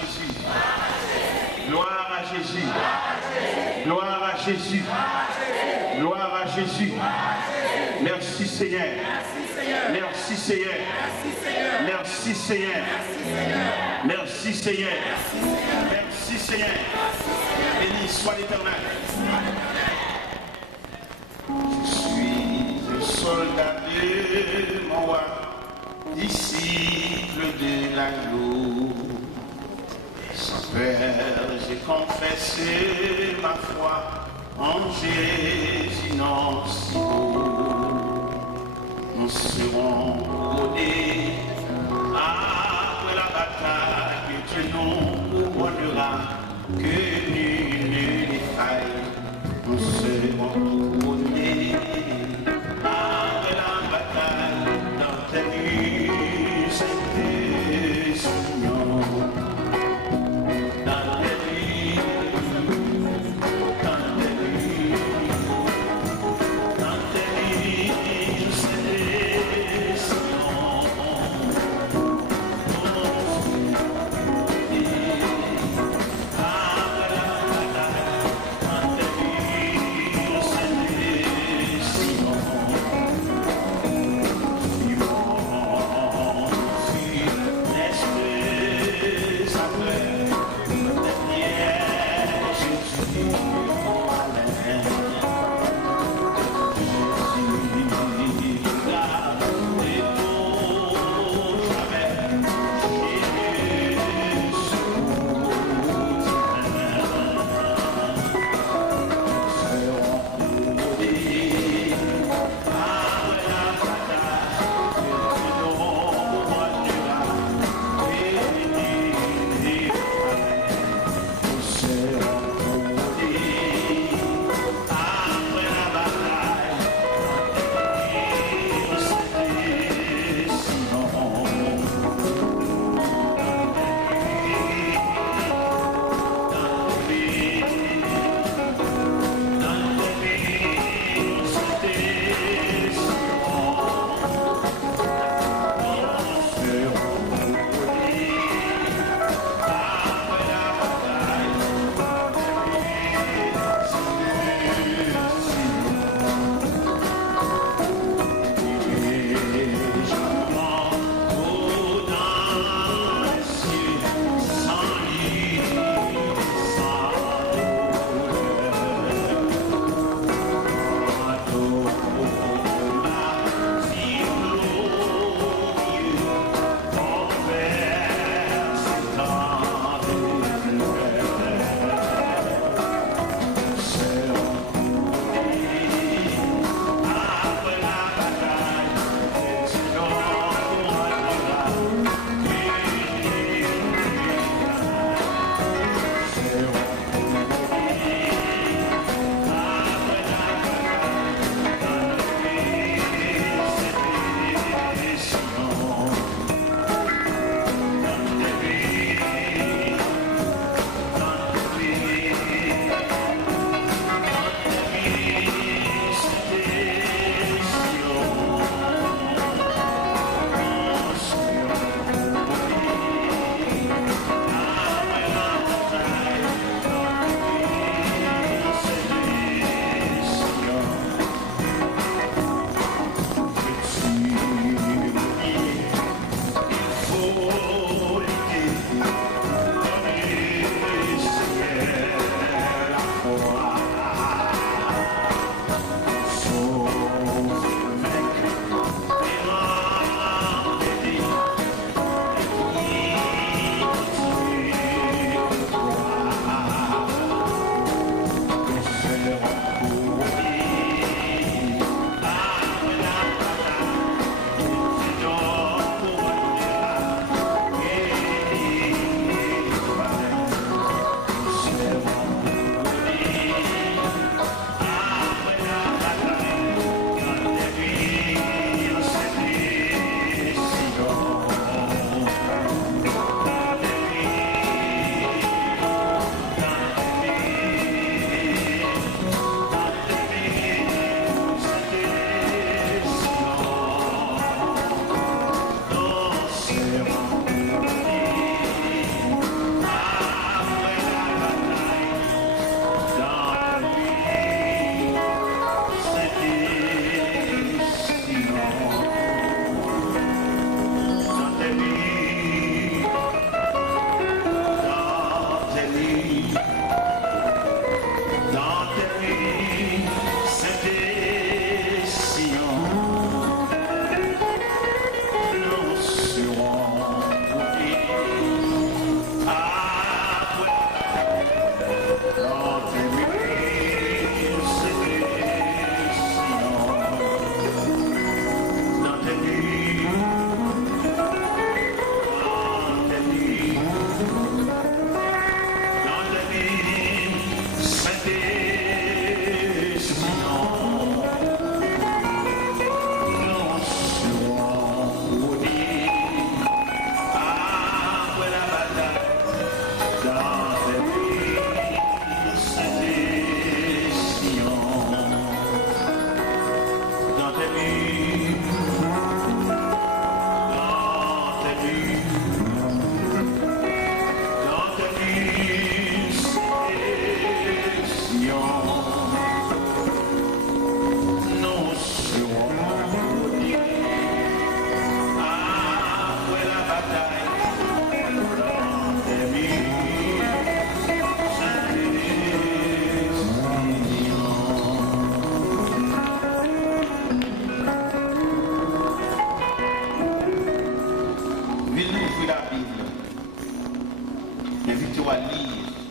Jésus. Gloire à Jésus. Gloire à Jésus. Gloire à Jésus. Merci Seigneur. Merci Seigneur. Merci Seigneur. Merci Seigneur. Merci Seigneur. Béni soit l'Éternel. Je suis un soldat de mon roi, disciple de l'agneau. Sans peur, j'ai confessé ma foi en Jésus, non si beau. Nous serons couronnés après la bataille, que Dieu nous couronnera, que nul ne défaille. Nous serons couronnés après la bataille, dans tes nuits saintes, Seigneur.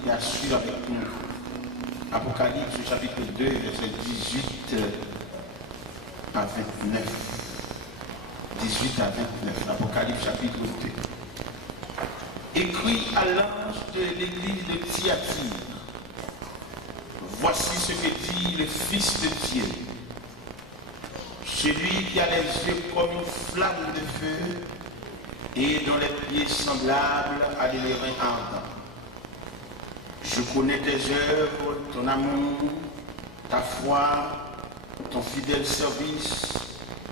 et à suivre avec nous. Apocalypse chapitre 2, verset 18 à 29. 18 à 29, Apocalypse chapitre 2. Écrit à l'ange de l'église de Thyatire, voici ce que dit le Fils de Dieu, celui qui a les yeux comme une flamme de feu et dont les pieds semblables à des lérins ardents. Je connais tes œuvres, ton amour, ta foi, ton fidèle service,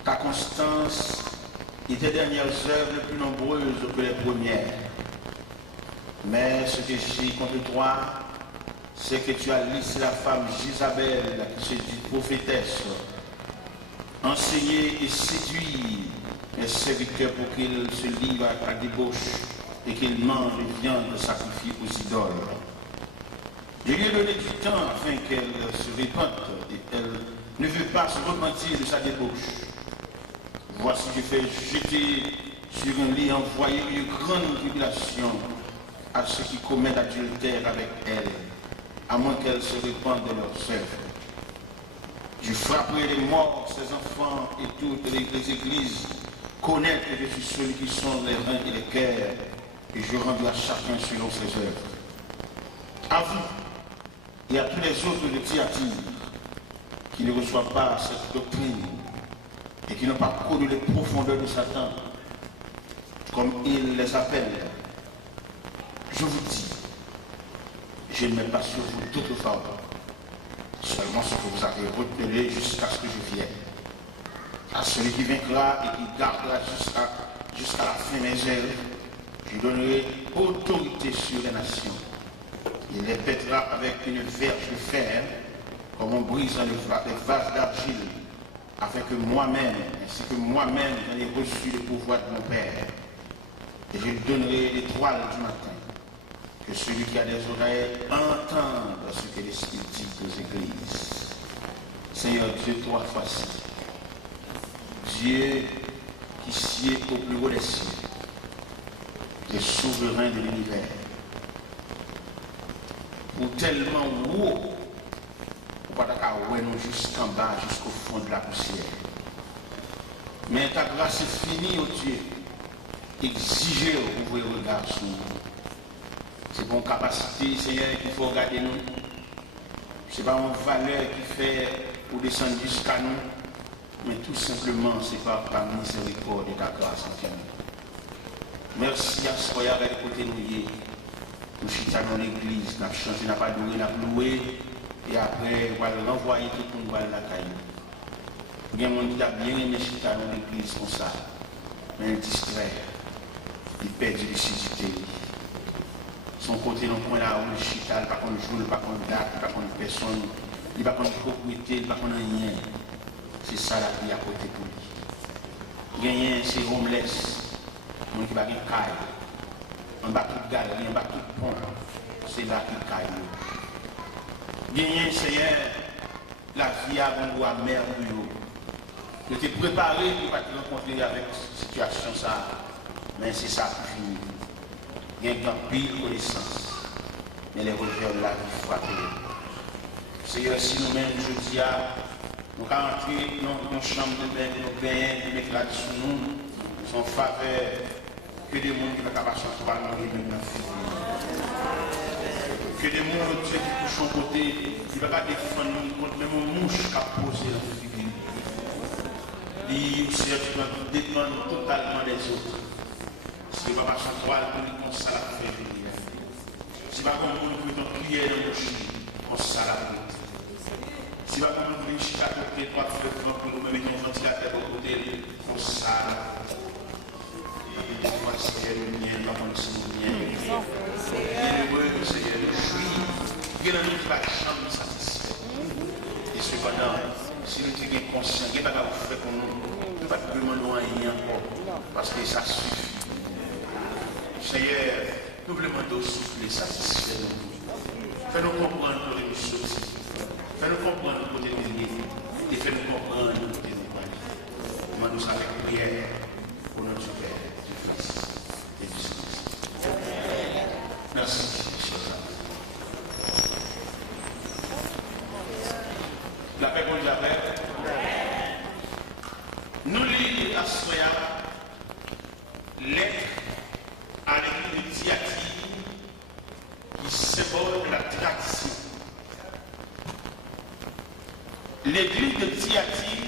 ta constance et tes dernières œuvres plus nombreuses que les premières. Mais ce que j'ai contre toi, c'est que tu as laissé la femme Jézabel, qui se dit prophétesse, enseigner et séduire les serviteurs pour qu'ils se livrent à la débauche et qu'ils mangent de viande sacrifiée aux idoles. Je lui ai donné du temps afin qu'elle se répande et elle ne veut pas se repentir de sa débauche. Voici, je fais jeter sur un lit envoyé une grande tribulation à ceux qui commettent adultère avec elle, à moins qu'elle se répandent de leurs œuvres. Je frapperai les morts, ses enfants et toutes les églises connaître que je suis celui qui sont les reins et les cœurs, et je rendrai à chacun selon ses œuvres. À vous et à tous les autres de Thyatire qui ne reçoivent pas cette doctrine et qui n'ont pas connu les profondeurs de Satan, comme il les appelle, je vous dis, je ne mets pas sur vous d'autres formes, seulement ce que vous avez retenu jusqu'à ce que je vienne. À celui qui vaincra et qui gardera jusqu'à la fin mes œuvres, je donnerai autorité sur les nations. Il les pètera avec une verge de fer, comme on brise les vases d'argile, afin que moi-même, ainsi que moi-même, j'en ai reçu le pouvoir de mon Père. Et je lui donnerai l'étoile du matin, que celui qui a des oreilles entende ce que l'Esprit dit aux églises. Seigneur Dieu, toi voici, Dieu qui sied au plus haut des cieux, le souverain de l'univers, pour tellement haut, pour pas nous jusqu'en bas, jusqu'au fond de la poussière. Mais ta grâce est finie, oh Dieu, exigez ouvrir le regard sur nous. C'est pour une capacité, Seigneur, qu'il faut regarder nous. Ce n'est pas une valeur qui fait pour descendre jusqu'à nous, mais tout simplement, c'est par ta miséricorde et ta grâce en nous. Merci à ce qu'il y a avec le côté mouillé. Nous chita dans l'église, nous avons chanté, nous avons adoré, nous avons loué, et après, on va renvoyer tout le monde à la caille. Il y a des gens qui ont bien aimé chita dans l'église comme ça, mais il distrait, il perd de lucidité. Son côté, dans le coin là où le chita, il ne va pas qu'on joue, il ne va pas qu'on date, il ne va pas qu'on personne, il ne va pas qu'on propriété, il ne va pas qu'on rien. C'est ça la vie à côté pour lui. Gagner, c'est homeless, on qui va gagner caille. En bas toute galerie, en bas tout pont, c'est là qu'il caille. Gagner, Seigneur, la vie avant nous à mer pour nous. Je t'ai préparé pour pas te rencontrer avec cette situation ça, mais c'est ça qui finit. Il y a une pile connaissance, mais les revers de la vie frappent. Seigneur, si nous-mêmes, je dis à nous rentrer dans nos chambres de bain, nos bains, nous mettre là-dessus nous, son faveur. Que des gens qui ne sont pas capables de parler maintenant. Que des gens qui couchent au côté, qui ne peuvent pas défendre nous contre même une mouche qui a posé dans le figure. Il dépend totalement des autres. Si le papa central peut nous ça la faire venir. Si pas comme nous pouvons prier dans nos chutes, on ça la fait. Si pas comme nous pouvons chier à côté, trois feux pour nous mettre un ventilateur au côté, on ça la fait. Et fois, Seigneur, le mien, la condition du mien. Heureux, Seigneur, le juif, il y a une chambre satisfaite. Et cependant, si nous sommes conscients, il n'y a pas de faire pour nous, nous ne pouvons pas demander rien encore, parce que ça suffit. Seigneur, nous voulons de souffler, satisfaire nous. Fais-nous comprendre pour les choses. Fais-nous comprendre pour les délits. Et fais-nous comprendre pour les délits. Demandons ça avec prière pour notre Père. Merci, cher. la paix. Nous lisons à Soya lettre à l'église de Thyatire qui symbole de la tradition. L'église de Thyatire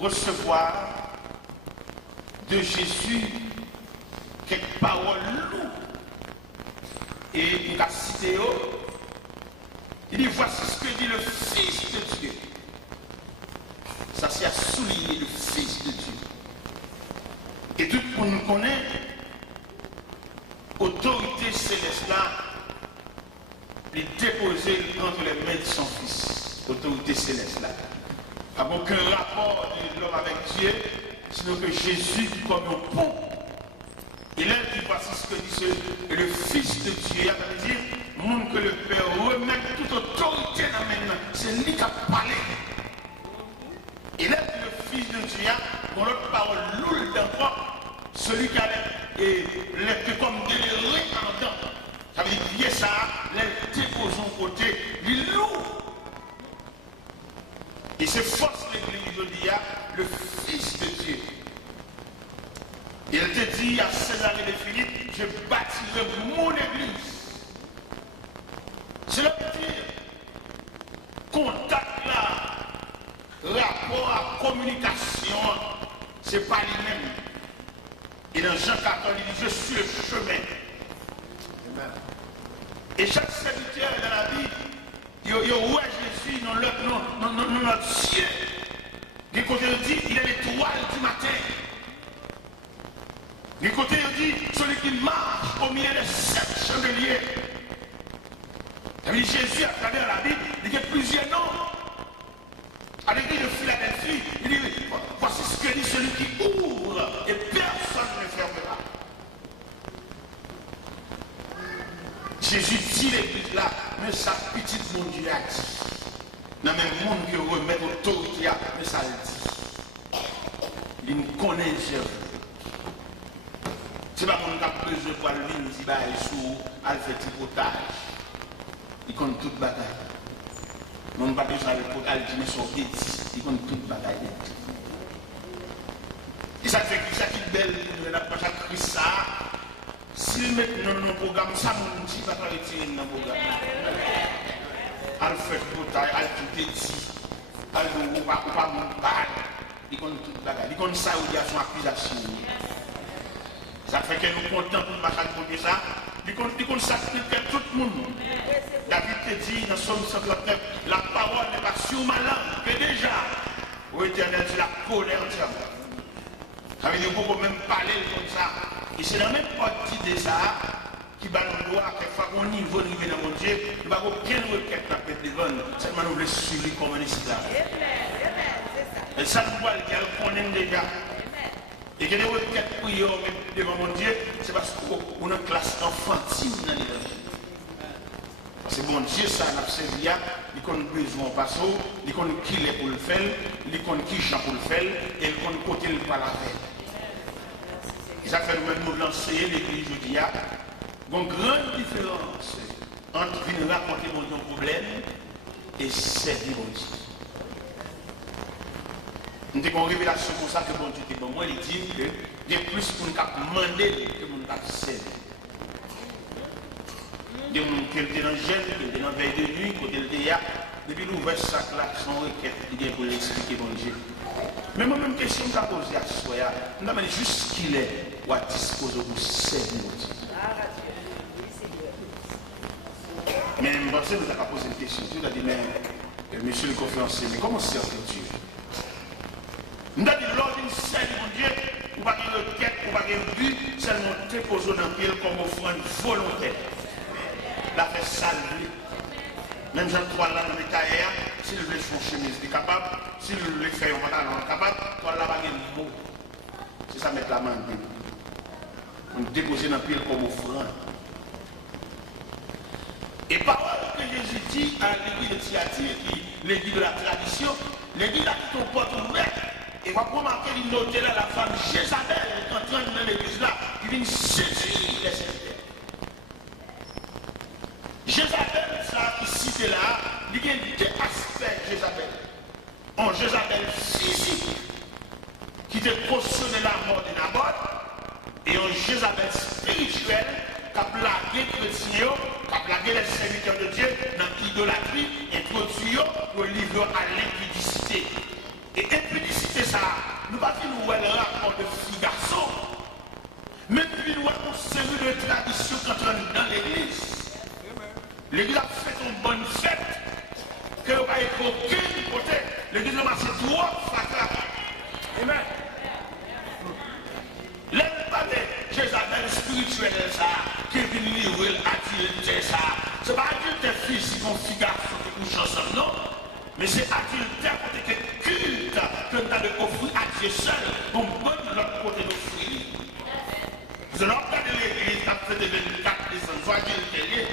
recevoir de Jésus quelques paroles lourdes. Et il a cité, il dit, voici ce que dit le Fils de Dieu. Ça c'est à souligner le Fils de Dieu. Et tout le monde connaît l'autorité céleste là, il déposer entre les mains de son Fils. L'autorité céleste là. Il n'y a aucun rapport de l'homme avec Dieu, sinon que Jésus comme un pont. Il a dit, voici ce que dit le Fils de Dieu. Il a dit, monde que le Père remet toute autorité dans les mains. C'est lui qui a parlé. Il a dit le Fils de Dieu, dans l'autre parole, lourde d'enfant, celui qui a l'être comme déliré en temps. Ça veut dire que ça, les dépose en côté, il est lourd. Et c'est force l'église de Dieu, le Fils de Dieu. Il te dit à César et Philippe, je bâtirai mon église. C'est le dire, contact là, rapport à communication, c'est pas lui-même. Et dans Jean 14, il dit, je suis le chemin. Amen. Et chaque serviteur dans la vie, il voit Jésus dans notre ciel. Du côté, il dit, il est l'étoile du matin. Du côté, il dit, celui qui marche au milieu des 7 chandeliers. Jésus, à travers la Bible, il y a plusieurs noms. À l'église de Philadelphie, il dit, voici ce que dit celui qui ouvre et personne ne fermera. Jésus dit l'église là, mais sa petite monde Dieu a dit. Dans le même monde qui remet l'autorité, mais ça le dit. Il me connaît Dieu. C'est pas mon cap besoin de voir le ligne qui va sous Alfred Potage. Il connaît toute bagaille. Mon pas besoin de potage, mais son petit, il connaît toute bagaille. Et ça fait que ça qui est belle, il n'a pas écrit ça. S'il met dans nos programmes, ça ne dit pas retirer dans nos programmes. Alfred Potage, Alfred dit, Alfred ou pas mon père, il connaît toute bagaille. Il connaît ça où il y a son accusation. Ça fait que nous comptons pour marcher pour ça. Il compte sacrifier tout le monde. David te dit dans Somme 139, la parole n'est pas sur ma langue, que déjà, au éternel, tu la colère entièrement. Ça veut dire qu'on peut même parler comme ça. Et c'est la même partie de ça qui va nous voir à quelquefois au niveau de mon Dieu, il va aucune requête à péter devant nous. Seulement nous voulons suivre comme un esclave. Et ça nous voit qu'on aime déjà. Et que les requêtes pour y devant mon Dieu, c'est parce qu'on a une classe enfantine dans l'évangile. C'est bon Dieu, ça n'a pas servi, il connaît besoin de passer, il connaît qui est pour le faire, il connaît qui Jean pour le faire, et il connaît côté le pas la veille. Ça fait nous-mêmes nous lancer l'église aujourd'hui. Il y a une grande différence entre venir raconter mon Dieu un problème et servir mon Dieu. Nous avons une révélation comme ça que bon Dieu était bon. Moi, il dit que il y a plus pour nous demander que nous avons servir. Il y a des gens qui étaient dans le gel, qui étaient dans la veille de nuit, qui étaient là. Depuis l'ouvert sac là, son requête, il vient pour l'expliquer bon Dieu. Mais moi-même, question que je posée à ce soir, je me demande juste qu'il est ou à disposer pour servir mon Dieu. Mais je pense que vous avez posé une question. Dieu a dit, mais monsieur le conférencier, mais comment servir Dieu? Nous avons dit, lors d'une scène, mon Dieu, ou pas une requête, ou pas un but, seulement déposer dans le pied comme offrande volontaire. La fait saluer. Même Jean 3 là dans les carrières, s'il veut son chemise, il est capable. S'il veut faire un pantalon, il est capable. Toi là, il y a un mot. C'est ça, mettre la main dedans. On déposer dans le pied comme offrande. Et parole que Jésus dit à l'église de Thyatire, qui est l'église de la tradition, l'église a tout porte ouverte. Et on va remarquer, il note là la femme Jézabel qui est en train dans l'église là, qui vient saisir les serviteurs. Jézabel, ça, qui cite là, il y a deux aspects Jézabel physique qui te cautionné la mort de Naboth et un Jézabel spirituel qui a plagué les chrétiens, qui a plagué les serviteurs de Dieu dans l'idolâtrie, introduit le livre à l'impudicité. Et impudicité, ça, nous ne pas dire nous le rapport de filles-garçons, mais puis nous avons une série de traditions quand on est dans l'église. L'église a fait une bonne fête, que vous n'avez aucun côté. L'église a marché trop fatra. Amen. L'aime pas de Jézabel spirituel, ça, qui est venu livrer adulte, ça. Ce n'est pas adulte physique, mon fille garçon qui couche ensemble, non. Mais c'est adultère côté que culte que nous avons offert à Dieu seul, on donne l'autre côté d'offrir. Vous allez regarder l'église qui a fait le 24 décembre, soit adultère.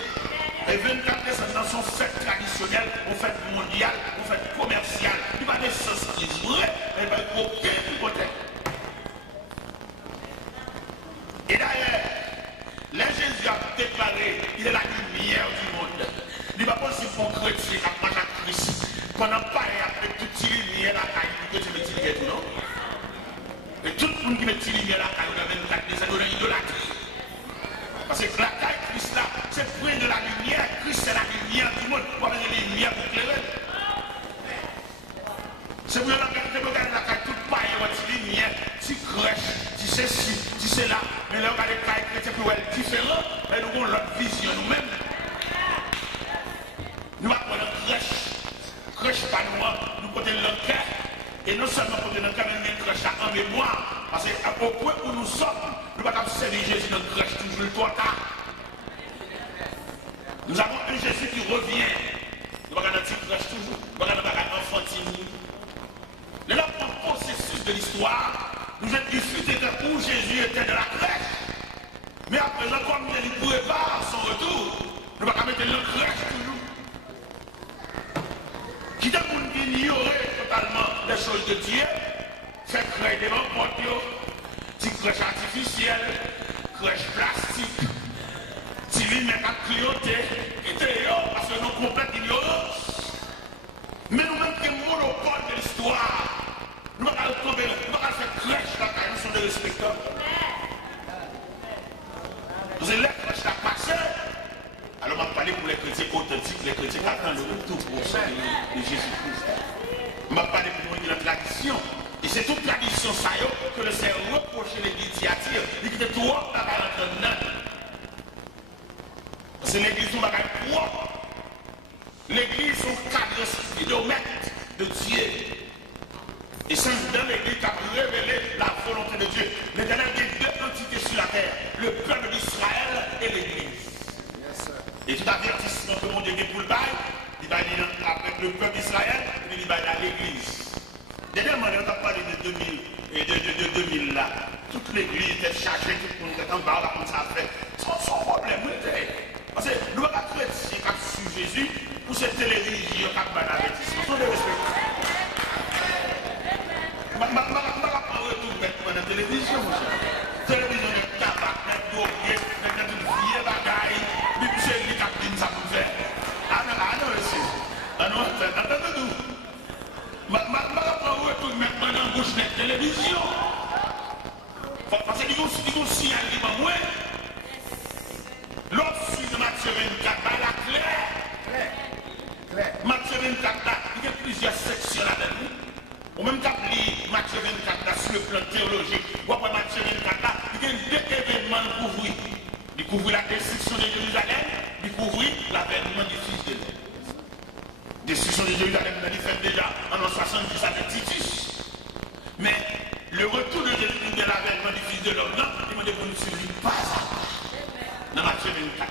Les 24 décembre sont fêtes traditionnelles, aux fêtes mondiales, aux fêtes commerciales. Il n'y a pas de sens qui est vrai, il n'y a aucun côté. Et d'ailleurs, là Jésus a déclaré, il est la lumière du monde. Il n'est pas possible pour un chrétien qui mange à Christ. Pendant pareil après toute lumière la caille, que tu me dis tout, non? Et tout le monde qui met lumière la caille, on a 24 des années de l'idolâtrie. Parce que la caille Christ là, c'est près de la lumière, Christ c'est la lumière du monde, pour avoir les lumières pour éclairer. C'est pour regarder la caille, toute pareil, on a lumière, tu crèches, tu sais ci, tu sais là, mais là on a les cailles chrétiens pour être différents, mais nous avons l'autre vision nous-mêmes. Nous avons notre crèche pas nous côté le cœur, et non seulement côté le cœur, mais une crèche en mémoire, parce qu'au point où nous sommes, nous ne pouvons pas servir Jésus notre crèche toujours le trois quarts. Nous avons un Jésus qui revient, nous ne pouvons pas notre crèche toujours, nous ne pouvons pas enfantine. Et là, pour le processus de l'histoire, nous avons discuté de où Jésus était de la crèche, mais à présent, comme il prépare son retour, nous ne pouvons pas mettre le crèche toujours. Qui t'a pour ignorer totalement les choses de Dieu, fait créer des rencontres, des crèches artificielles, crèches plastiques, des lunettes à clignoter, qui étaient parce que nous complète ignorance. Mais nous-mêmes qui sommes monopole de l'histoire, nous ne pouvons pas faire crèche là quand nous sommes des respecteurs. Vous avez les crèches à passer. Alors, on va parler pour les chrétiens authentiques, les chrétiens qui attendent le retour pour ça de Jésus-Christ. On va parler pour nous de la tradition. Et c'est toute tradition, ça y est, que le Seigneur reproche l'église Thyatire. Il dit que toi, tu vas rentrer dedans. Parce que l'église, on va être propre. L'église, c'est un cadre spidomètre de Dieu. Et c'est dans l'église qui a révélé la volonté de Dieu. L'Éternel a deux entités sur la terre, le peuple d'Israël et l'église. Et tout avertissement que mon Dieu est pour le bail, il va dire avec le peuple d'Israël, il va aller à l'église. Dernièrement, on a parlé de 2000 et de 2000 là. Toute l'église était chargée, tout le monde était en bas, comme ça fait. Sans problème, parce que nous ne pouvons pas chrétiens qui suivent Jésus pour cette télévision qui a pas d'avertissement. Sans le respect. Je ne vais pas retourner dans la télévision, mon cher. Télévision de tabac, de drogue, de vieille bagaille. C'est lui qui a dit ça pour faire. Ah non, monsieur. Ah non, attendez-nous. Je ne vais pas retourner maintenant dans la bouche de la télévision. Parce qu'il y a un signal qui va moins. L'autre suite de Matthieu 24, la claire. Matthieu 24, là, il y a plusieurs sections là-dedans. Ou même quand on lit Matthieu 24, là, sur le plan théologique, ou après Matthieu 24, là, il y a deux événements à couvrir. Découvrir la destruction de Jérusalem, découvrir l'avènement du Fils de Dieu. Destruction de Jérusalem, on a dit fait déjà en 70 avec Titus. Mais le retour de Jésus de l'avènement du Fils de l'homme, il m'a dit qu'on ne suivit pas ça. Dans Matthieu 24.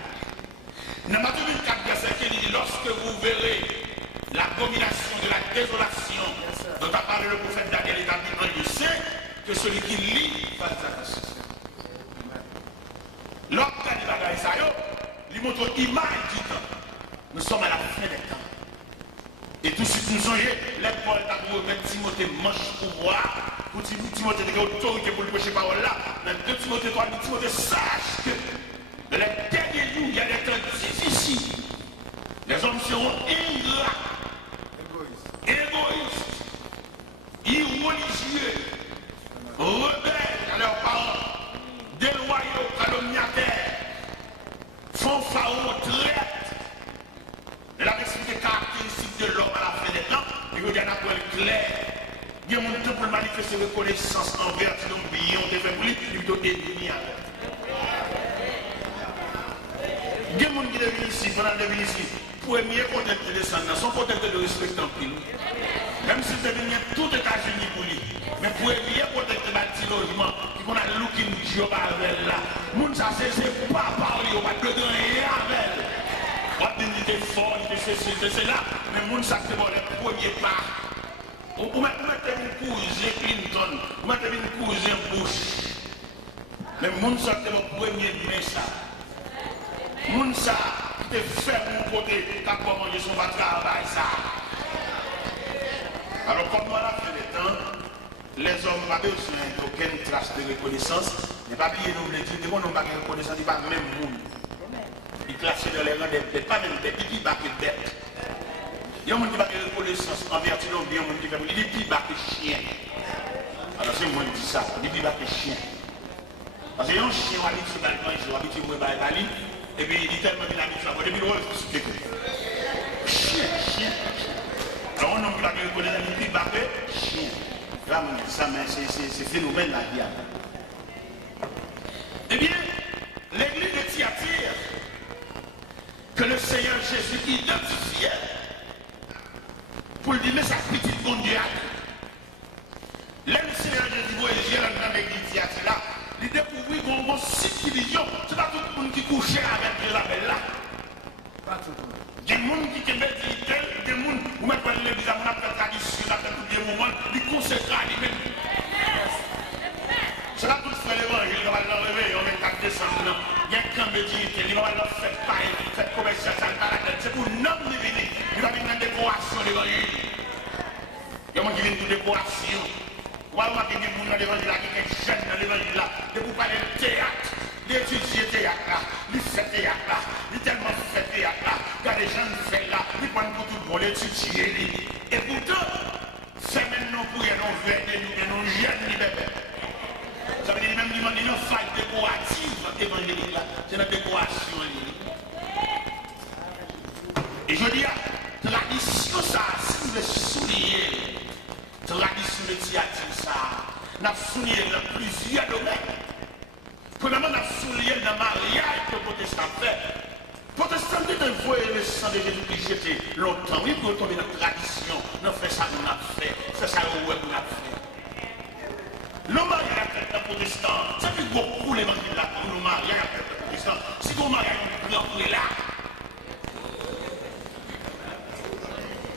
Dans Matthieu 24, verset qui dit lorsque vous verrez l'abomination de la désolation dont a parlé le prophète Daniel établi en Dieu, c'est que celui qui lit fasse attention. L'autre cas du bagage, ça lui montre l'image du temps. Nous sommes à la fin des temps. Et tout ce que nous songez, les Paul t'a pour remettre Timothée manche pouvoir, pour Timothée de autorité pour le prêcher parole là. Dans 2 Timothée 3, Timothée sache que dans les derniers jours, il y a des temps difficiles. Les hommes seront ingrats, égoïstes. pharaon traite. Elle a expliqué les caractéristiques de l'homme à la fin des temps, et vous dites à quoi clair. Il y a mon temps pour manifester reconnaissance envers l'homme billon de fait pour lui, il doit ennemi avec. Il y a mon qui est venu ici, pendant qu'il est venu ici, premier contexte de descendre, son contexte de respect en pile. Même si c'est venu tout États-Unis pour lui. Mais pour bien protéger le logement, qui a le looking job avec là, moun ça c'est pas parler, on va te donner avec. On va dire qu'il est fort, il est c'est là, mais moun ça c'est le premier pas. Vous mettez une cousin Clinton, vous mettez une cousin Bush. Mais moun ça c'est le premier message. Moun ça qui te fait mon côté, qui a commandé son travail ça. Alors comme voilà fait le temps, les hommes n'ont pas besoin d'aucune trace de reconnaissance. Il n'y a pas oublié nous le dire, nous n'avons pas de reconnaissance, il n'y a pas même monde. Ils classent dans les rangs des bêtes, pas même des petits bacs de bêtes. Il y a un monde qui n'a pas de reconnaissance en vertu d'un bien, il y a des petits bacs de chiens. Alors c'est moi qui dis ça, des petits bacs de chiens. Parce qu'il y a un chien qui habite sur le balcon, il habite sur le balcon, et puis il dit tellement qu'il habite sur le balcon, et puis il refuse. Chien. Alors on n'a pas de reconnaissance, des petits bacs de chiens. Là, on dit ça, mais c'est phénomène la vie. Eh bien, l'église de Thyatire, que le Seigneur Jésus identifiait, pour lui dire, mais ça petite bon Dieu. Là, le Seigneur Jésus, vous voyez, dans l'église de Thyatire, là, il découvrit qu'on a 6 divisions. Ce n'est pas tout le monde qui couchait avec la belle là. Pas tout le monde. Il y a des gens qui ont dit tel, il y a des gens qui ont fait l'église, on a fait la tradition, on a fait tous les moments, ils consacrent à lui-même. C'est là tout fait l'évangile, on va l'enlever, on va le 4 décembre. Il y a un camp de dignité, il va leur faire pareil, faire commercial, ça ne pas la tête. C'est pour l'homme de venir, il va venir dans la décoration de l'évangile. Il y a des gens qui viennent pour décoration. On va voir qu'il y a des gens dans l'évangile, qui sont jeunes dans l'évangile, et pour parler de théâtre. D'étudier théâtre là, il fait théâtre là, il tellement fait théâtre là, quand les gens font là, ils prennent pour tout pour l'étudier. Et pourtant, c'est maintenant pour les non jeunes, les bébés. Ça veut dire même qu'ils ont une faille décorative évangélique là, c'est la décoration. Et je dis, tradition ça, si vous voulez souligner, tradition de Thyatire ça, n'a souligné dans plusieurs domaines. Premièrement, on a souligné dans le mariage que le protestant fait. Le protestant dit de voir le sang de Jésus-Christ jeté longtemps. Oui, pour tomber dans la tradition. On fait ça, on a fait. C'est ça, on a fait. Le mariage avec le protestant, ça fait beaucoup l'évangile là pour le mariage avec le protestant. Si vous mariez un grand pour là,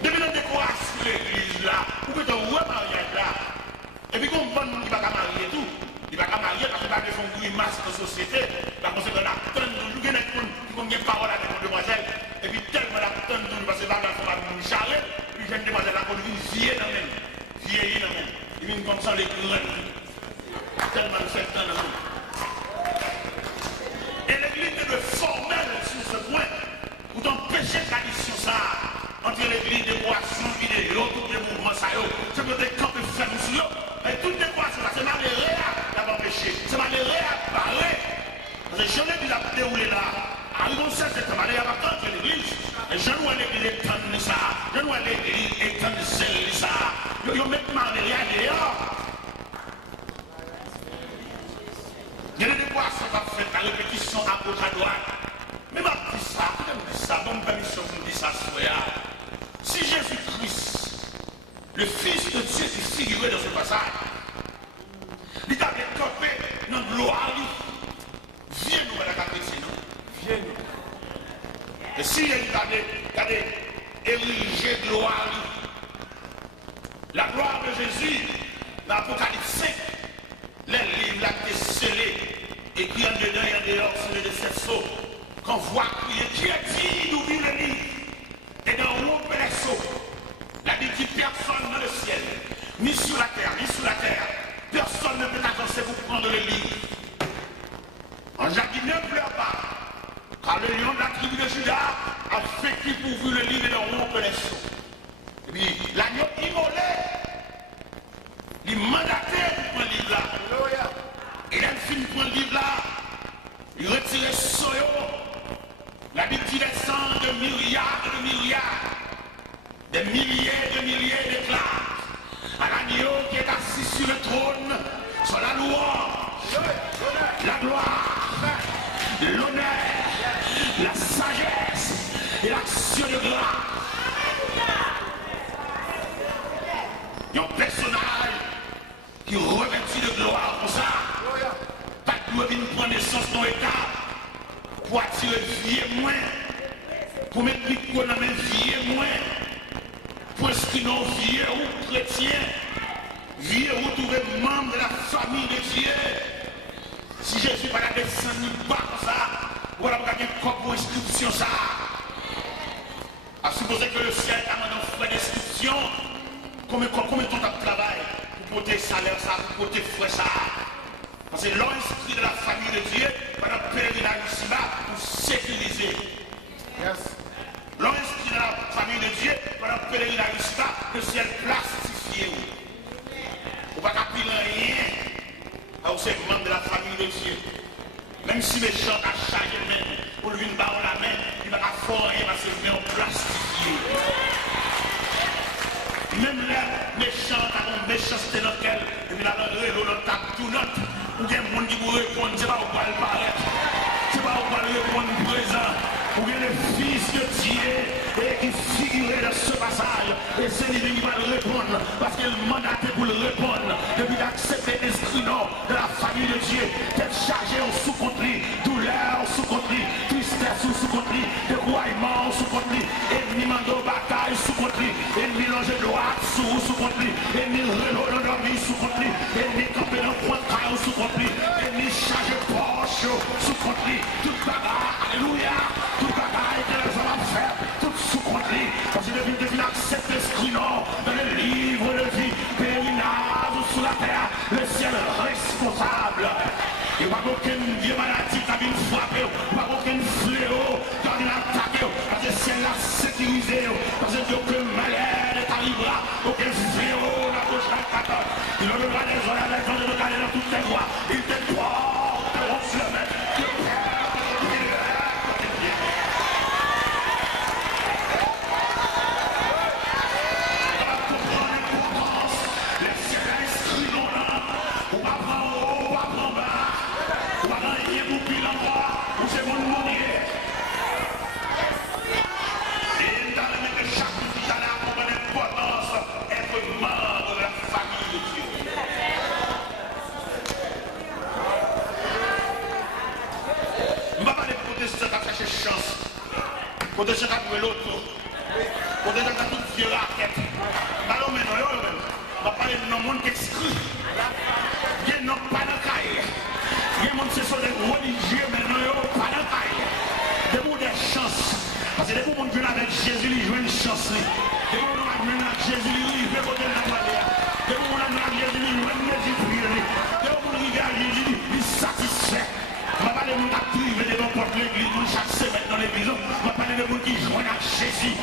depuis la décoration de l'église là, vous pouvez un mariage là. Et puis, comme bon monde qui va marier tout. Il va pas marier parce qu'il va faire un grimace dans la société. Par conséquent, la tonne de nous, il y a des gens qui ont des paroles avec une demoiselle. Et puis, tellement la tonne de nous, parce que là, il faut pas nous charler. Puis, j'ai une demoiselle là, qu'on vient vieillir dans le même. Vieillir dans le même. Il vient comme ça, les graines. Tellement le fait dans le monde. Et l'église est formelle sur ce point. Pour empêcher la tradition ça. Entre l'église de boissons, et l'autre, tous les mouvements, ça y est. C'est que des camps de ferme sur l'eau. Et toutes les boissons là, c'est malheureux d'avoir péché. C'est malheureux à parler. Parce que je l'ai dit la déroulé là. Arrivons ça, c'est malheureux à parler de l'église. Et je vois l'église étendre ça. Je vois l'église étendre celle ça. Ils mettent malheureux dehors. Il y a des boissons qui ont fait la répétition à gauche à droite. Mais ma dit ça, bonne permission pour dire ça, soya. Si Jésus-Christ, le Fils de Dieu, est figuré dans ce passage, il t'a décopé dans la gloire. Viens nous, madame la chrétienne, viens nous. Et si il t'a érigé gloire, la gloire de Jésus, l'Apocalypse 5, les livres ont été scellés, écrits en dedans et en dehors sur les 7 sceaux, qu'on voit crier qui est digne d'ouvrir le livre. Et dans le monde les sceaux, la dit personne dans le ciel, ni sur la terre, ni sous la terre, personne ne peut avancer pour prendre le livre. En Jacques ne pleure pas, car le lion de la tribu de Judas a fait qu'il pour ouvrir le livre et dans le monde les sceaux. Et puis l'agneau immolé, il mandatait pour prendre le livre là. Et là, il finit pour le livre là, il retire le soyo. Bible dit des cents de milliards et de milliards, des milliers de milliers d'éclats à l'agneau qui est assis sur le trône, sur la louange, la gloire, l'honneur, la sagesse et l'action de grâce. Il y a un personnage qui revêtit de gloire pour ça. Pas de doit venir prendre naissance dans l'état pour attirer vie moins, pour mettre micro dans mes vie moins, pour inscrire nos vieux ou chrétiens, vieux ou trouver membre de la famille de Dieu. Si Jésus va la descendre pas comme ça, voilà pour gagner une inscription ça. À supposer que le ciel a demandé un frais d'inscription, combien de temps de travail pour porter salaire ça, pour porter frais ça. Parce que l'on inscrit de la famille de Dieu pendant le pèlerinage ici-bas pour sécuriser. Yes. L'on inscrit de la famille de Dieu pendant le pèlerinage ici-bas, le ciel plastifié. On ne va pas piler rien à ces membres de la famille de Dieu. Même si les gens ont chargé même, pour lui barre la main, il ne va pas faire rien parce qu'il est plastifié. Même les méchants ont une méchanceté dans lequel, et puis là, on tape tout note. Ou bien des gens qui vous répondent, c'est pas où va le paraître, c'est pas où va le répondre présent. Ou bien les fils de Dieu qui figurent dans ce passage, et c'est lui qui va le répondre, parce qu'il mandaté pour le répondre, depuis d'accepter l'esprit de la famille de Dieu, d'être chargé au sous-contenu, douleur au sous-contenu, tristesse au sous-contenu, découraillement au sous-contenu, ennemi mando bataille sous-contenu, ennemi l'ange droite sous-contenu, ennemi renaud dans la vie sous-contenu, ennemi campé dans le point de sous-contenu, ennemi chargé Porsche sous-contenu, toute bagarre, alléluia, toute bagarre que les hommes ont fait, tout sous-contenu, parce que depuis l'accepter l'esprit dans le livre de vie, pèlerinage sous la terre, le ciel responsable. Il n'y a pas aucune vieille maladie qui a bien frappé, il n'y a pas aucun fléau qui a bien attaqué, parce que le ciel l'a sécurisé, parce que Dieu que malheur t'arrivera, aucun fléau n'a touché la tête. Il ne veut pas des gens avec gens de regarder dans toutes tes voies, il te porte au sommet, il te perd. Pour de chaque fois l'autre, pour de chaque fois toute vieux raquette. Alors maintenant, on va parler de monde qui exclut. Il y a non pas de caille. Il y a monde qui sont des religieux, mais non pas de caille. Des mots de chance. Parce que des gens qui viennent avec Jésus, ils jouent une chance. Des gens qui viennent avec Jésus, ils jouent côté de la valeur. Des gens qui viennent avec Jésus, ils jouent une Jésus prière. Des gens qui viennent avec Jésus, ils satisfait. On va parler de monde qui prive devant porte l'église chaque semaine dans l'église. On va parler de monde qui joignent à Jésus.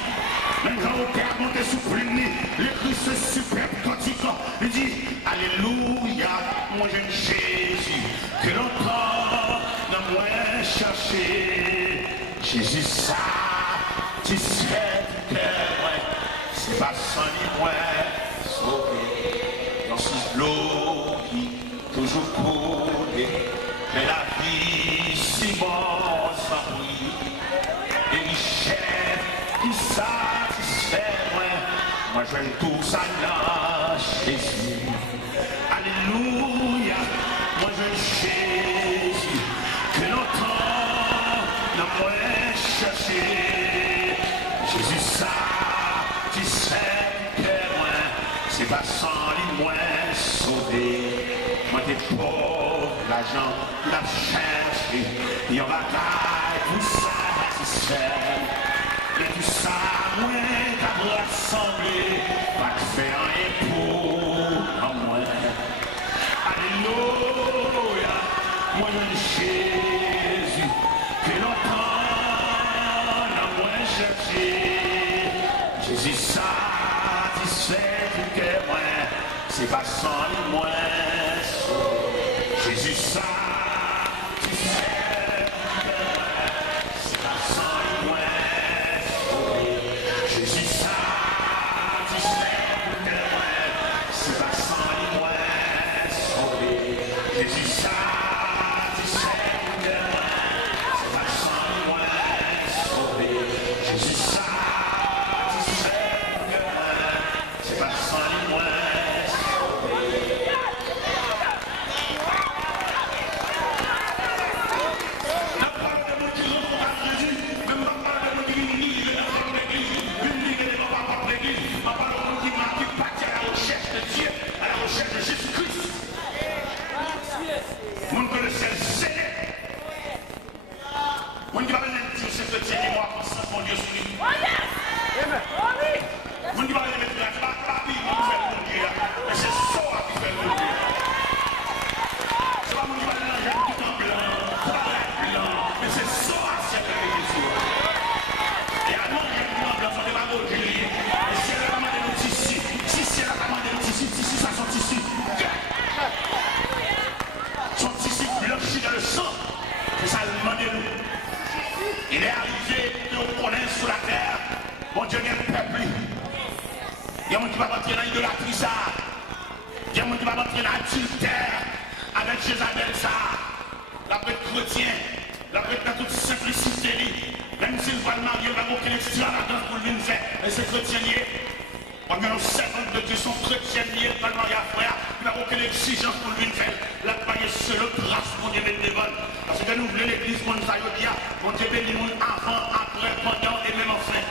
Même quand au Père monte sous plume, le Christ superbe cantique, il dit alléluia, mon jeune Jésus, que longtemps dans moi chercher. Jésus satisfait du cœur, c'est pas sans ni moins sauvé. Dans ce lot qui toujours coule, mais la vie si bon sans bruit, et richesse qui satisfait moi je veux tout ça dans Jésus. Alléluia, moi je veux Jésus, que longtemps dans moi chercher. Jésus satisfait du cœur, c'est pas sans lui moins sauvé. Moi t'es pauvre, l'argent, la cherche, il y en a tout satisfait. Mais tout ça, moi, t'as rassemblé, pas de faire un époux en moi. Alléluia, moi je Jésus, que longtemps dans moi chercher. Jésus satisfait du cœur, moi, c'est pas sans moi. Jésus satisfait du cœur, c'est pas sans Mon Dieu va venir dire c'est chrétien et moi pour ça, mon Dieu sur lui. Mon Dieu va venir mettre la papille qui fait mon Dieu. Mais c'est ça qui fait mon Dieu. C'est pas mon Dieu va venir tout en blanc, tout en blanc. Mais c'est ça qui fait mon Dieu. Et à non, il y a une blanc, ça ne va pas bouger. Et si elle a commandé nos tissus, si elle a commandé nos tissus, ça sont tissus. Son tissu blanchi dans le sang. C'est ça le demande nous. Il est arrivé de connaître sur la terre. Mon Dieu, il y a un peuple. Il y a un qui va rentrer dans l'idolâtrie ça. Il y a un qui va rentrer dans l'adultère avec Jézabel ça. La prêtre chrétien, la prêtre dans toute simplicité. Même s'il va le marier, il va aucun extravagance pour lui faire. Mais c'est chrétien lié. On a un servant de Dieu, son chrétien lié, pas le mariage frère. Il n'a aucune exigence pour lui faire. La paille seule grâce pour Dieu met devant. Parce que nous voulons l'église pour nous dire, mon Dieu bénit nous avant, après, pendant et même enfin.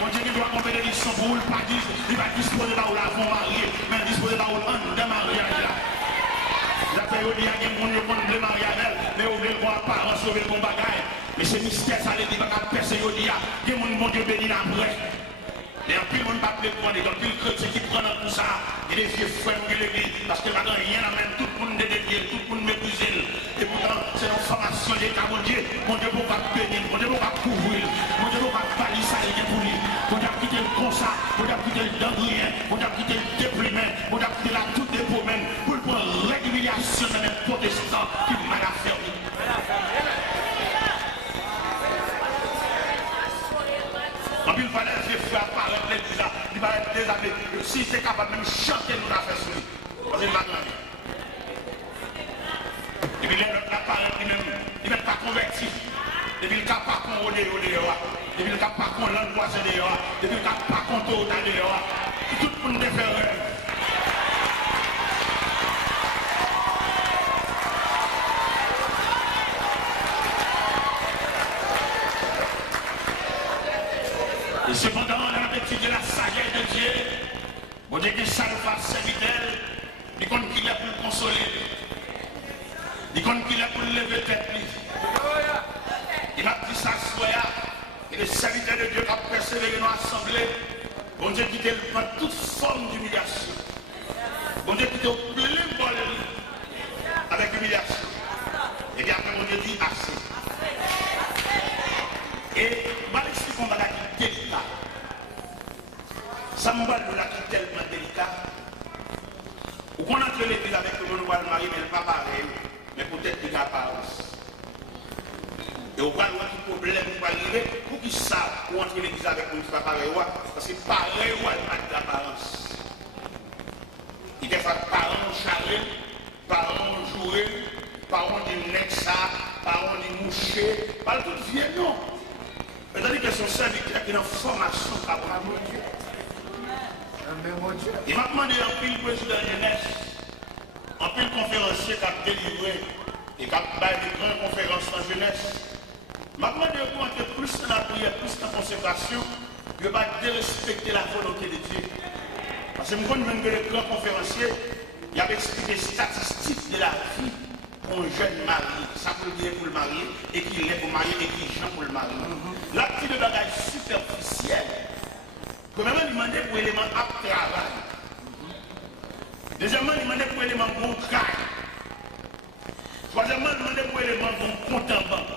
Mon Dieu qui doit avoir une bénédiction pour vous, il va disposer là où l'avons marié, mais disposer là où l'on de mariage là. La paix au dia, il y a un monde qui mariage, mais on veut voir parents sauver le bon bagage. Mais c'est mystère, ça les dit, il va percer au dia. Il y a un monde, mon Dieu bénit après. Et en plus, on ne va pas prendre, dans plus le chrétien qui prend tout ça, et les vieux frères de l'église, parce que là-dedans, rien n'amène, tout le monde dédié, tout le monde méprisé. Et pourtant, c'est une formation d'État, mon Dieu pour pas bénir, mon Dieu pour pas couvrir, mon Dieu pour pas baliser ça, il est pour lui. Mon Dieu quitter le constat, mon Dieu quitter le dandrien, mon Dieu quitter le déprimé, mon Dieu quitter la toute dépôt même, pour le prendre l'humiliation de mes protestants qui mal affairés. En plus, il fallait faire apparaître l'église là, il va être des années. Si c'est capable de même chanter, nous l'avons fait sur lui. Parce qu'il va gagner. Et puis, il apparaît lui-même, il n'est pas converti. Et puis, il n'est pas qu'on rodé au dehors. Et puis, il n'est pas qu'on l'angoisse dehors. Et puis, il n'est pas qu'on tôt dehors. Tout le monde est fait. Et cependant, on a étudié la sagesse de Dieu. Bon Dieu, que ça nous fasse serviteur. Il compte qu'il est pour le consoler. Il compte qu'il est pour le lever tête. Il a dit ça, soya. Et les serviteurs de Dieu qui ont persévéré dans l'assemblée. Bon Dieu, qui était dans toute forme d'humiliation. Bon Dieu, qui était au plein bol avec humiliation. Et bien après, mon Dieu dit assez. Et je vais expliquer un bagage délicat. Ça me parle de là qui est tellement délicat. Ou qu'on entre l'église avec le monde, on va le marier, mais pas pareil. Mais peut-être qu'il y a apparence. Et on va voir quel problème va arriver pour qu'ils savent où entrer l'église avec le monde, pas pareil. Parce que pareil, il n'y a pas d'apparence. Il y a des parents charrés, parents joués, parents du nexa, parents du mouché, pas tout vieux, non. C'est-à-dire que son serviteur qui est en formation par mon Dieu. Il m'a demandé un pile président de jeunesse, un pile conférencier qui a délivré et qui a fait des grandes conférences en jeunesse. Il m'a demandé de entrer plus dans la prière, plus dans la consécration, de ne pas dérespecter la volonté de Dieu. Parce que je me dis que le grand conférencier, il avait expliqué les statistiques de la vie pour un jeune marié, ça peut dire pour le marier, et qu'il est pour marier, et qu'il est pour le marier. La petite de bagage superficielle. Premièrement, il demandait pour l'élément à travail. Deuxièmement, il demandait pour l'élément bon travail. Troisièmement, il demandait pour l'élément bon compte en banque.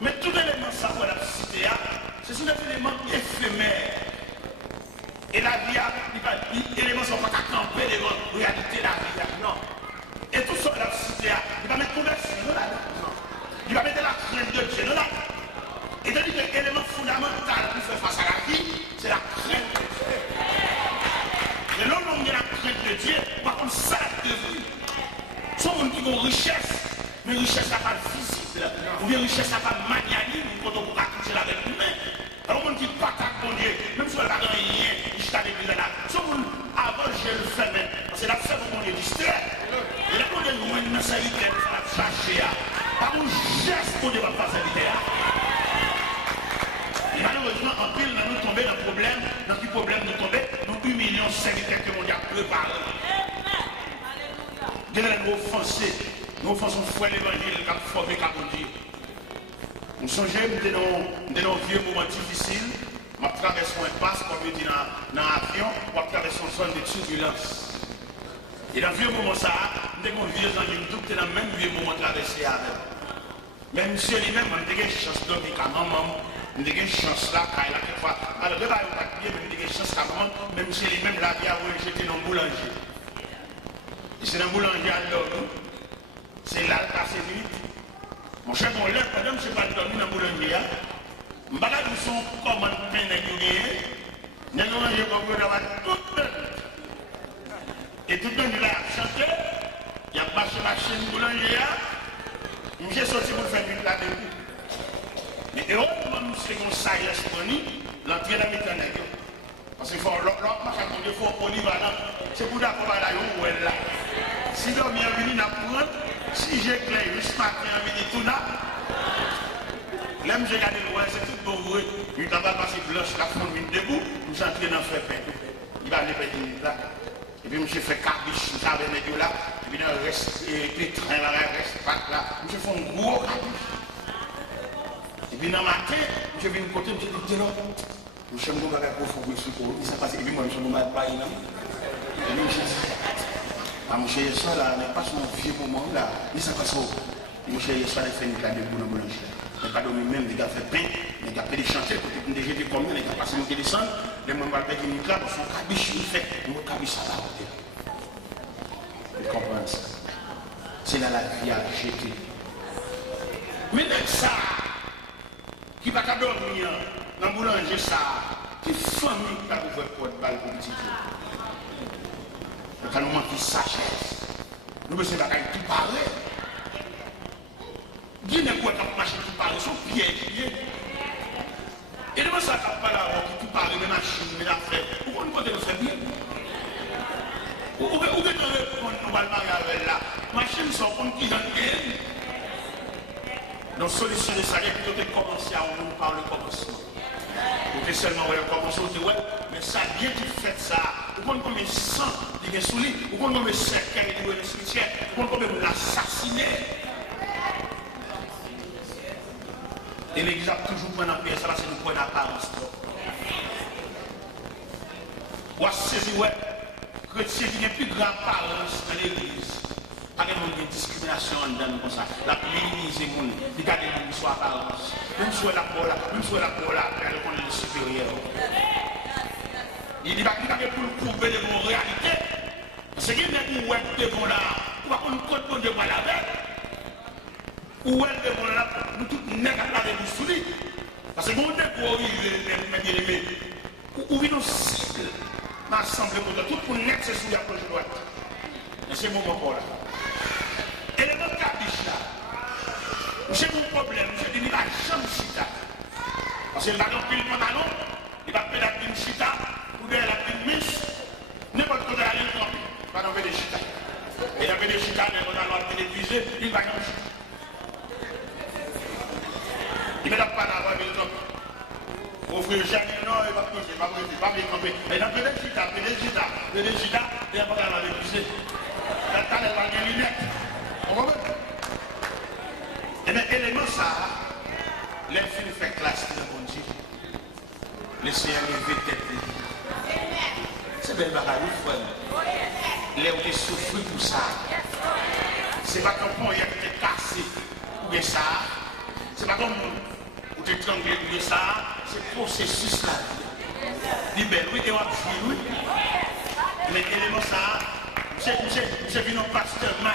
Mais tout élément ça pour la cité, ce sont des éléments éphémères. Et la vie, les éléments ne sont pas camper devant la réalité de la vie. Non. Et tout ça, la cité, il va mettre conversion là-dedans. Il va mettre la crainte de Dieu là. Et tandis que l'élément fondamental pour faire face à la vie, c'est la crainte de Dieu. Et l'homme on a la crainte de Dieu, par contre, ça devient. Soit on dit qu'on richesse, mais richesse n'a pas de visible. Ou bien richesse n'a pas de magnanime, quand on pourra toucher avec nous-mêmes. Alors on dit pas ta bon Dieu, même si on n'a pas rien, je t'avais dit là. Soit on avant je le fais même, parce que la femme on est distrait. Et là on est loin de sa vie, on va chercher. Par contre, geste pour ne pas faire sa et malheureusement, en pile, nous tombons dans le problème, dans quel problème nous tombons, nous humilions serviteurs que l'on a préparés. Nous offensons, nous offensons frère l'évangile qui a formé, qui a dit. Nous songeons, nous dans un vieux moment difficile, je traverse un passe, comme je dis dans l'avion, je traverse une zone de turbulence. Et dans le vieux moment, ça, nous avons un vieux ami, nous sommes dans le même vieux moment traversé avec. Même monsieur lui-même, on a une chance de dormir comme maman, on a une chance là, quand il a quelquefois. Alors, il n'y a pas de bien, mais on a une chance comme maman, même monsieur lui-même, là, il a j'étais dans le boulanger. Et c'est dans le boulanger à l'heure, c'est là le passé nuit. Mon cher, mon lèvre, pendant que je ne suis pas dormi dans le boulanger, je ne sais pas si son commande pain n'est pas gagné, je n'ai pas mangé comme vous d'avoir toute la nuit. Et tout le monde là a chanté, il a marché la chaîne boulanger. J'ai sorti pour faire une là dedans. Mais heureusement, c'est comme ça, il est disponible, l'entrée dans le mécanisme. Parce qu'il faut l'autre machin, il faut polyvalent. C'est pour d'accord là, où elle là. Si l'homme est venu dans le courant, si j'éclaire, ce matin, il est venu tout là. Là, j'ai regardé le roi, c'est tout bon vrai. Il va passer blanche, la fond une debout, nous entrons dans le fait pain. Il va aller payer une là. Et puis, je fais carbiche, je savais les deux là. Et puis, il reste pétrin là, il reste pas là. Je fais un gros carbiche. Et puis, dans ma tête, je viens de côté, je dis, non, je suis un bon bagage pour faire ce qu'on dit. Ça passe, et puis, moi, je suis un bon bagage pour aller là. Et puis, je dis, ah, mon cher, ça là, n'est pas son vieux moment là. Il s'est passé. Mon cher, ça, il fait une claque de boule dans le chien. Les pas dormi même, les gars fait pain, les gars fait des chantiers, côté pour déjà des communes, les gars passent monter descendre, les gens vont faire une claque, son cabiche, il fait, nous cabiche ça là. Vous comprenez ça? C'est là la vie à jeter. Mais ça, qui va pas dormir dans le boulanger, ça, qui famille qui a ouvert pour être balle pour petit. Quand nous manquons de sagesse, nous ne sommes pas tout parler. Dis n'est quoi comme machine qui parle, son piège. Et devant ça, quand pas là, qui parle de machine, de l'affaire, pourquoi nous pouvons faire bien? Ou que nous répondons à la là, machine sont comme qui dans le donc, solutionner ça, il faut commencer à nous parler le commencement. Pour que seulement on commence à dire, ouais, mais ça, bien tu fais ça, ou qu'on comme un sang, il est sous lui, ou qu'on comme un cercueil, il est dans le cimetière, ou qu'on comme l'assassiner. Et l'église a toujours pris en pièce, ça c'est une bonne apparence. Ou à saisir, ouais, chrétien qui n'a plus grande apparence dans l'église. Pas de discrimination dans comme ça. La minimiser les gens, il y a des gens qui sont apparence. Même si la pola, même si la pola, elle est le supérieur. Il dit qu'il y a pour le prouver de vos réalités. Parce qu'il y a des gens qui devant là, ou pas qu'on compte de la veille. Ou elle devant là, nous tous n'est qu'à la veille sous lui. Parce que nous devons arriver, ou une cible, l'assemblée pour tout pour net c'est sous la gauche droite. Et c'est mon moment là. Et le même cabiche là, j'ai mon problème, je dis, il va jamais chita. Parce qu'il va dans le pantalon, il va faire la pile chita, ou bien la pile miss, n'importe quoi de la ligne, il va dans le chita. Et il a fait des chita, mais on a le télévisé, il va dans le chita. Il ne va pas dans le chita. Mon frère Jacques, non, il va poser, il va poser, il va me camper. Et dans le chita, il va pas dans le télévisé. La table, elle va gagner une lunette. Et bien, élément ça, les filles font classe dans le monde. Les Seigneur levé tête. C'est belle bagaille, frère. Les ont souffert pour ça. C'est pas comme on y a été cassé ou bien ça. C'est pas comme on te tranglé ou bien ça. C'est le processus là. Libère, oui, et on a vu, oui. Mais élément ça, j'ai vu nos pasteurs mal.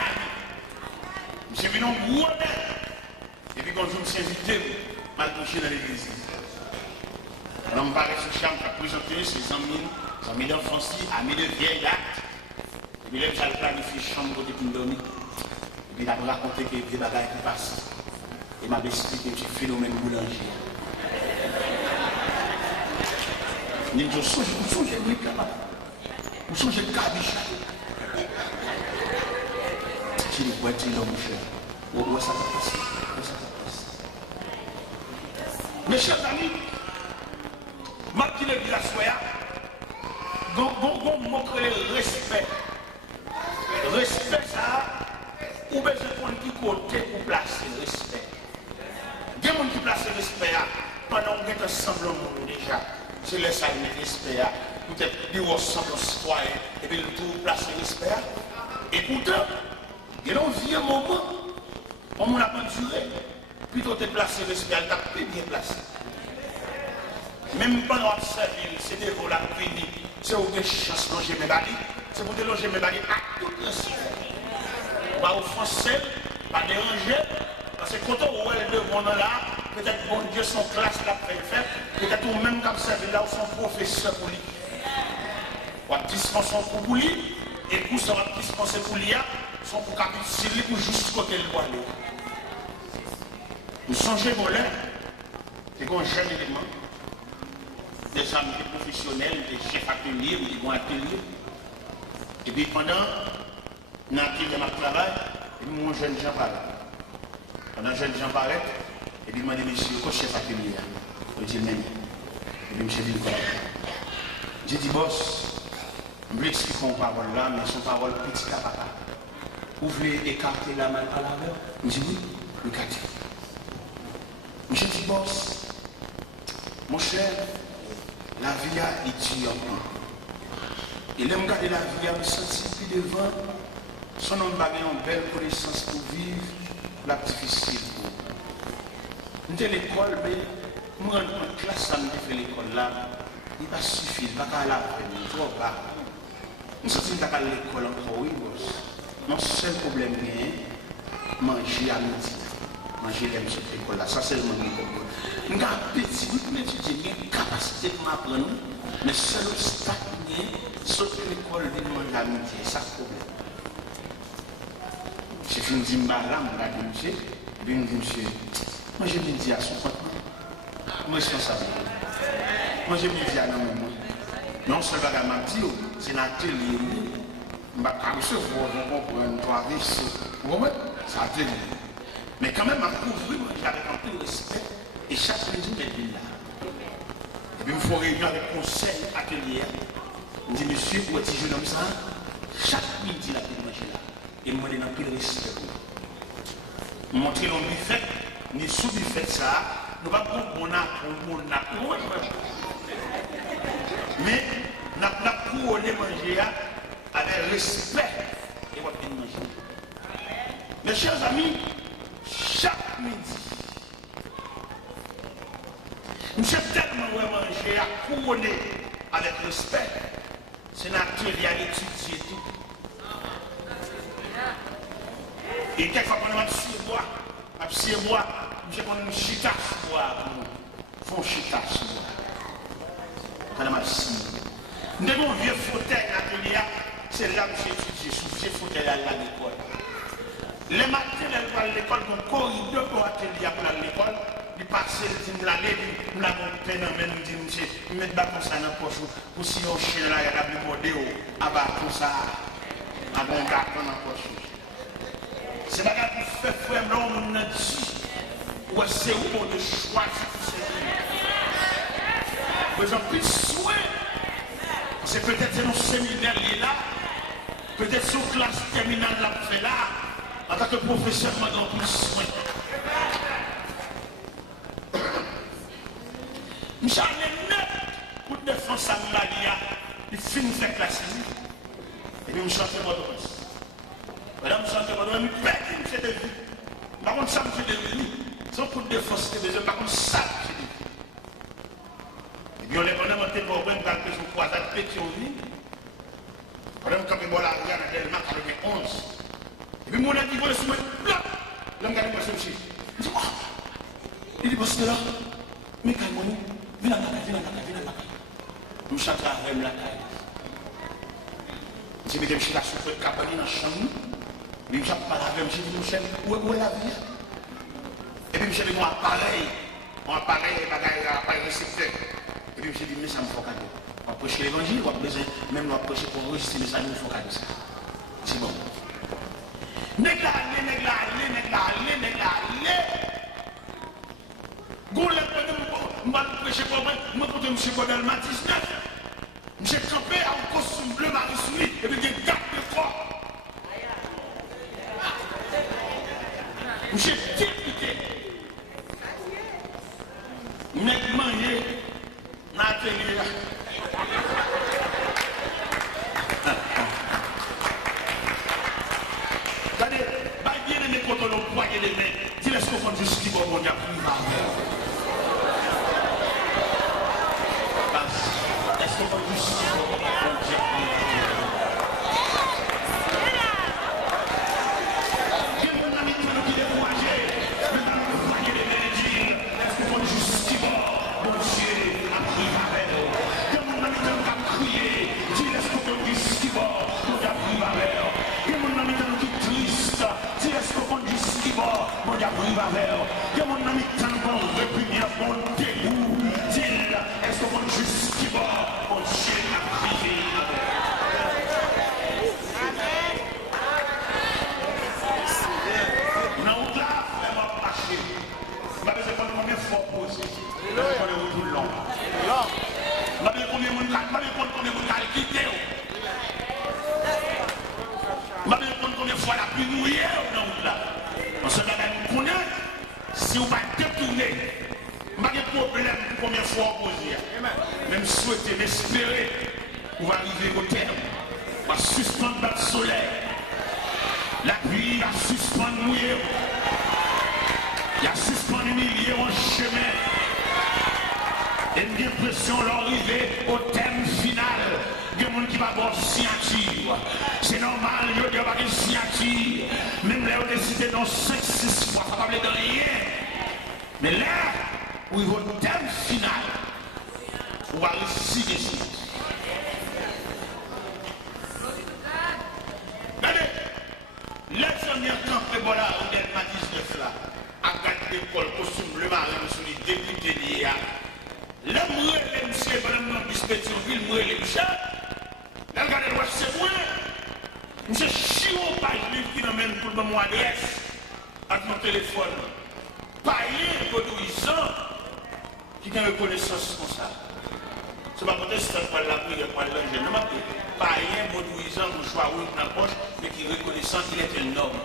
J'ai vu nos gros. Et puis quand je me suis invité, mal touché dans l'église. Alors, je me paraît sur chambre, je présenté ses amis d'enfance, amis de vieille date. Et puis là, j'ai planifié chambre côté pour dormir. Et puis, il a raconté qu'il y a des bagages qui passent. Et il m'a expliqué un petit phénomène boulanger. Il m'a dit, vous songez de briques là-bas. Vous songez de cabiche. J'ai dit, ouais, tu l'as, mon cher. Où ça va passer? Mes chers amis, ma petite église à Soya, vous montrez le respect. Respect ça, ou bien je prends qui côté pour placer le respect. Il y a des gens qui placent respect, pendant qu'on est ensemble au monde déjà, c'est le salut respect, peut-être nous ensemble citoyens, et puis tout placer respect. Et pourtant, il y a un vieux moment, on m'a pas duré, plutôt de placer respect, elle t'a plus bien placé. Même pendant que c'est des vols à venir, c'est où des chances de loger mes balises, c'est pour loger mes balises à tout le site. Pas offenser, pas déranger, parce que quand on voit les deux bons là, peut-être bon Dieu son classe l'a fait, peut-être ou même comme ça, là où son professeur pour lui. On va dispenser pour lui, et pour ça va dispenser pour lui, sont pour capituler pour juste côté le bois. Nous songez mon l'air, c'est qu'on jeune élément, des amis professionnels, des chefs ateliers ou des bons ateliers. Et puis pendant l'atelier de travail, et puis mon jeune Jean paraît. Pendant jeune Jean paraît, et puis il m'a dit, monsieur, quoi chef atelier? Je dis, même. Et puis monsieur dit, quoi? J'ai dit, boss, je vais expliquer mon parole là, mais son parole petit à papa. Vous voulez écarter la mal par la main? Je dis, oui, le quartier. Monsieur dit, boss, mon cher, la vie est dure. Et là, je regarde la vie, je me sens plus devant. Son homme va avoir une belle connaissance pour vivre, la difficile pour. Nous avons l'école, mais moi, en classe, ça me fait l'école là. Il va suffire, il va pas la peine, trop bas. Nous sommes à l'école encore, oui, boss. Mon seul problème, c'est manger à midi. Manger l'aime cette école là, ça c'est le moment. Nous avons petit, nous étudier, une capacité pour m'apprendre, mais seul obstacle, sauter l'école de manger à midi, c'est ça le problème. J'ai fini de dire, là, monsieur, et puis je me dis, monsieur, moi je me dis à son compte, moi responsable. Moi je me dis à non, non seulement à ma dit, c'est l'atelier, je ne vais pas recevoir, pour un toit riche, c'est l'atelier. Mais quand même, à couvrir, j'avais un peu de respect. Et chaque midi, je me là. Et puis, il faut réunir avec le conseil atelier. Je dis, monsieur, pour petit jeune homme, ça, chaque midi, la peut manger là. Et moi, je n'ai plus de respect. Montrer le buffet, ni sous buffet, ça, nous ne pouvons pas prendre mon mais, nous ne pouvons pas manger avec respect. Et on va bien manger. Mes chers amis, chaque midi, nous sommes tellement manger à couronner avec respect. C'est l'atelier à étudier tout. Et quelquefois, quand on va pied bois, nous avons une chita bois, font chita bois. Quand on va nous avons un vieux fauteuil à l'atelier, c'est là que j'ai étudié, sous vieux fauteuil à l'école. Les matins, elle va à l'école, mon corridor pour atelier pour l'école, il passe, il l'allait, il l'a monté dans le même, il dit, il met pas comme ça dans la poche, pour si on chien là, il a vu modé, à bas comme ça, à bon gâteau dans la poche. C'est pas pour faire frère, l'homme n'a dit, ou c'est où de choix, c'est exemple, plus souhait, c'est peut-être un séminaire là, peut-être sur classe terminale là, fait là. En tant que professeur, moi, dans plus soin. Michel net pour défendre sa maladie, il finit de faire classe. Et puis, je chante mon dos. Madame, je chante mon dos, je perds une fête de vie. Par contre, ça me fait de vie. Sans coup de défense, c'est des par contre, ça me fait de vie. Et puis, on est vraiment monté pour même dans le croisade pétion vie. Madame, quand on la regarde, elle m'a 91. Et puis, mon ami, il se met là. Là, je regarde monsieur. Il dit, oh. Il dit, parce que là, mais calme-moi, viens à la caille, viens à la caille, viens à la caille. Je chante avec la caille. Je me dis, je suis là sur le cabane dans la chambre. Je me parle avec je dis, mon cher, où est la vie? Et puis, je dis, mon appareil, appareil récepteur. Et puis, je dis, mais ça me faut cadeau. On va prêcher l'évangile, on va prêcher, même on va prêcher pour enregistrer les amis, il faut cadeau ça. C'est bon. Nèg la allé. Gon la prenez m'a prêcher pour moi pour monsieur Bodel ma 19. J'ai campé en costume bleu marisouille et puis des gardes de corps. J'ai député. Net mangé, n'a tenu là. Regardez, bien aimé quand on a poigné les mains, tu laisses qu'on fasse juste ce qui va mon diable. Est-ce qu'on fasse juste ce qui va mon diable? Il y a mon ami qui bon répugnant, bon dégoût. Dis-le, est-ce que mon juste qui va, mon Dieu a privé non, là, elle va marcher. Je vais faire combien de fois poser. Je vais faire tout le long. Je vais faire combien de fois quitter. Je vais faire combien de fois la pluie mouillée. Parce que même connaît, si vous ne détourner, pas de problème pour combien de fois poser. Même souhaiter, espérer, vous va arriver au terme. On va suspendre le soleil. La pluie va suspendre mouiller. Il y a suspendu milliers en chemin. Et j'ai l'impression d'arriver au thème final. Il y a des gens qui vont avoir signature. C'est normal, il n'y a pas de signature. Même là, on décide dans 5-6 fois, ça ne va pas de rien. Mais là, où il va au thème final, on va réussir des signes. Regardez, les premières campées, voilà, on est ma 19 là, à garder l'école, costume, le marin, sur les députés d'IA. Là, moi, les monsieur, madame, Pétionville, moi, les monsieur, là, regardez, moi, c'est moi. Monsieur Chiro, pas de livre qui n'amène pour mon adresse avec mon téléphone. Pas un conduisant qui a une reconnaissance comme ça. C'est pas peut-être que c'est la prière pour l'ange. Non, pas un conduisant qui soit dans la poche, mais qui est reconnaissant qu'il est un homme.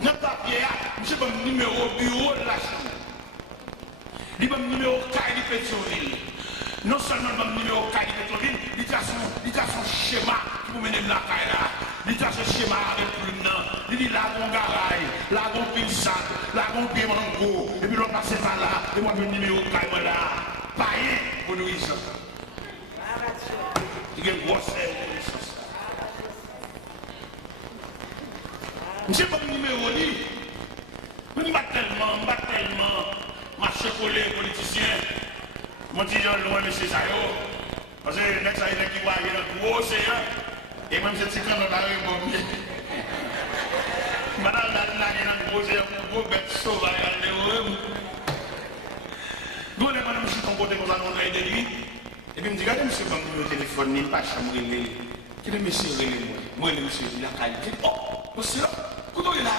Dans le papier, je sais pas le numéro bureau de la chambre. Il y a un numéro caille de Pétionville. Non seulement le numéro caille de Pétionville, il y a son schéma qui vous mène la caille là. Il y a ce schéma avec le nom. Il dit là, mon garage, là, mon pinsan, là, mon pied, mon gros. Et puis l'on passe par là, et moi, le numéro caille là. Pas rien pour nous ici. Il y a une grosse connaissance. Je ne sais pas le numéro dit. Je ne pas tellement. Marché collé, politicien, mon petit Jean loin, M. Sayo, parce que les mecs, ça y est, qui voient un gros océan, et même cette séquence, on a eu un bon pied. Madame, là, il y a un gros océan, un gros bête sauvage, donc, les madame, je suis comporté comme ça, on a aidé lui, et puis, il me dit, regardez, monsieur, quand vous me téléphone, il pas chambre, qui est monsieur, moi, le monsieur, il a qualité, oh, monsieur, là, comment il est là?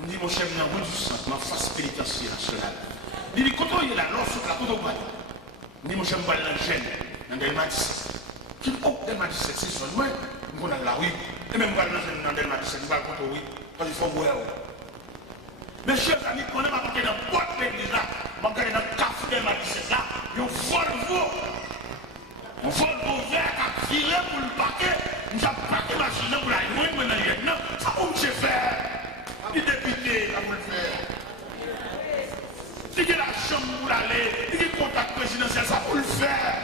Il me dit, mon chef, il y a un bout du sang, ma face pénitentiaire nationale. Il dit, quand il est là, lorsque la côte au bois, il dit, mon chef, je vais dans le gène, dans Delma 17. Il dit, oh, Delma 17, c'est son loin. Je vais dans la rue. Et même dans Delma 17, je vais contre oui, parce qu'il faut boire. Mes chers amis, quand on est rentré dans la porte de l'église là, on est dans le café Delma 17 là, il y a un Volvo. Un Volvo vert qui a tiré pour le paquet. Nous avons paqué la machine pour la nuit, mais non, ça pour me faire. Les députés, à vous le faire. Si vous avez la chambre pour aller, si vous avez le contact présidentiel, ça pour le faire.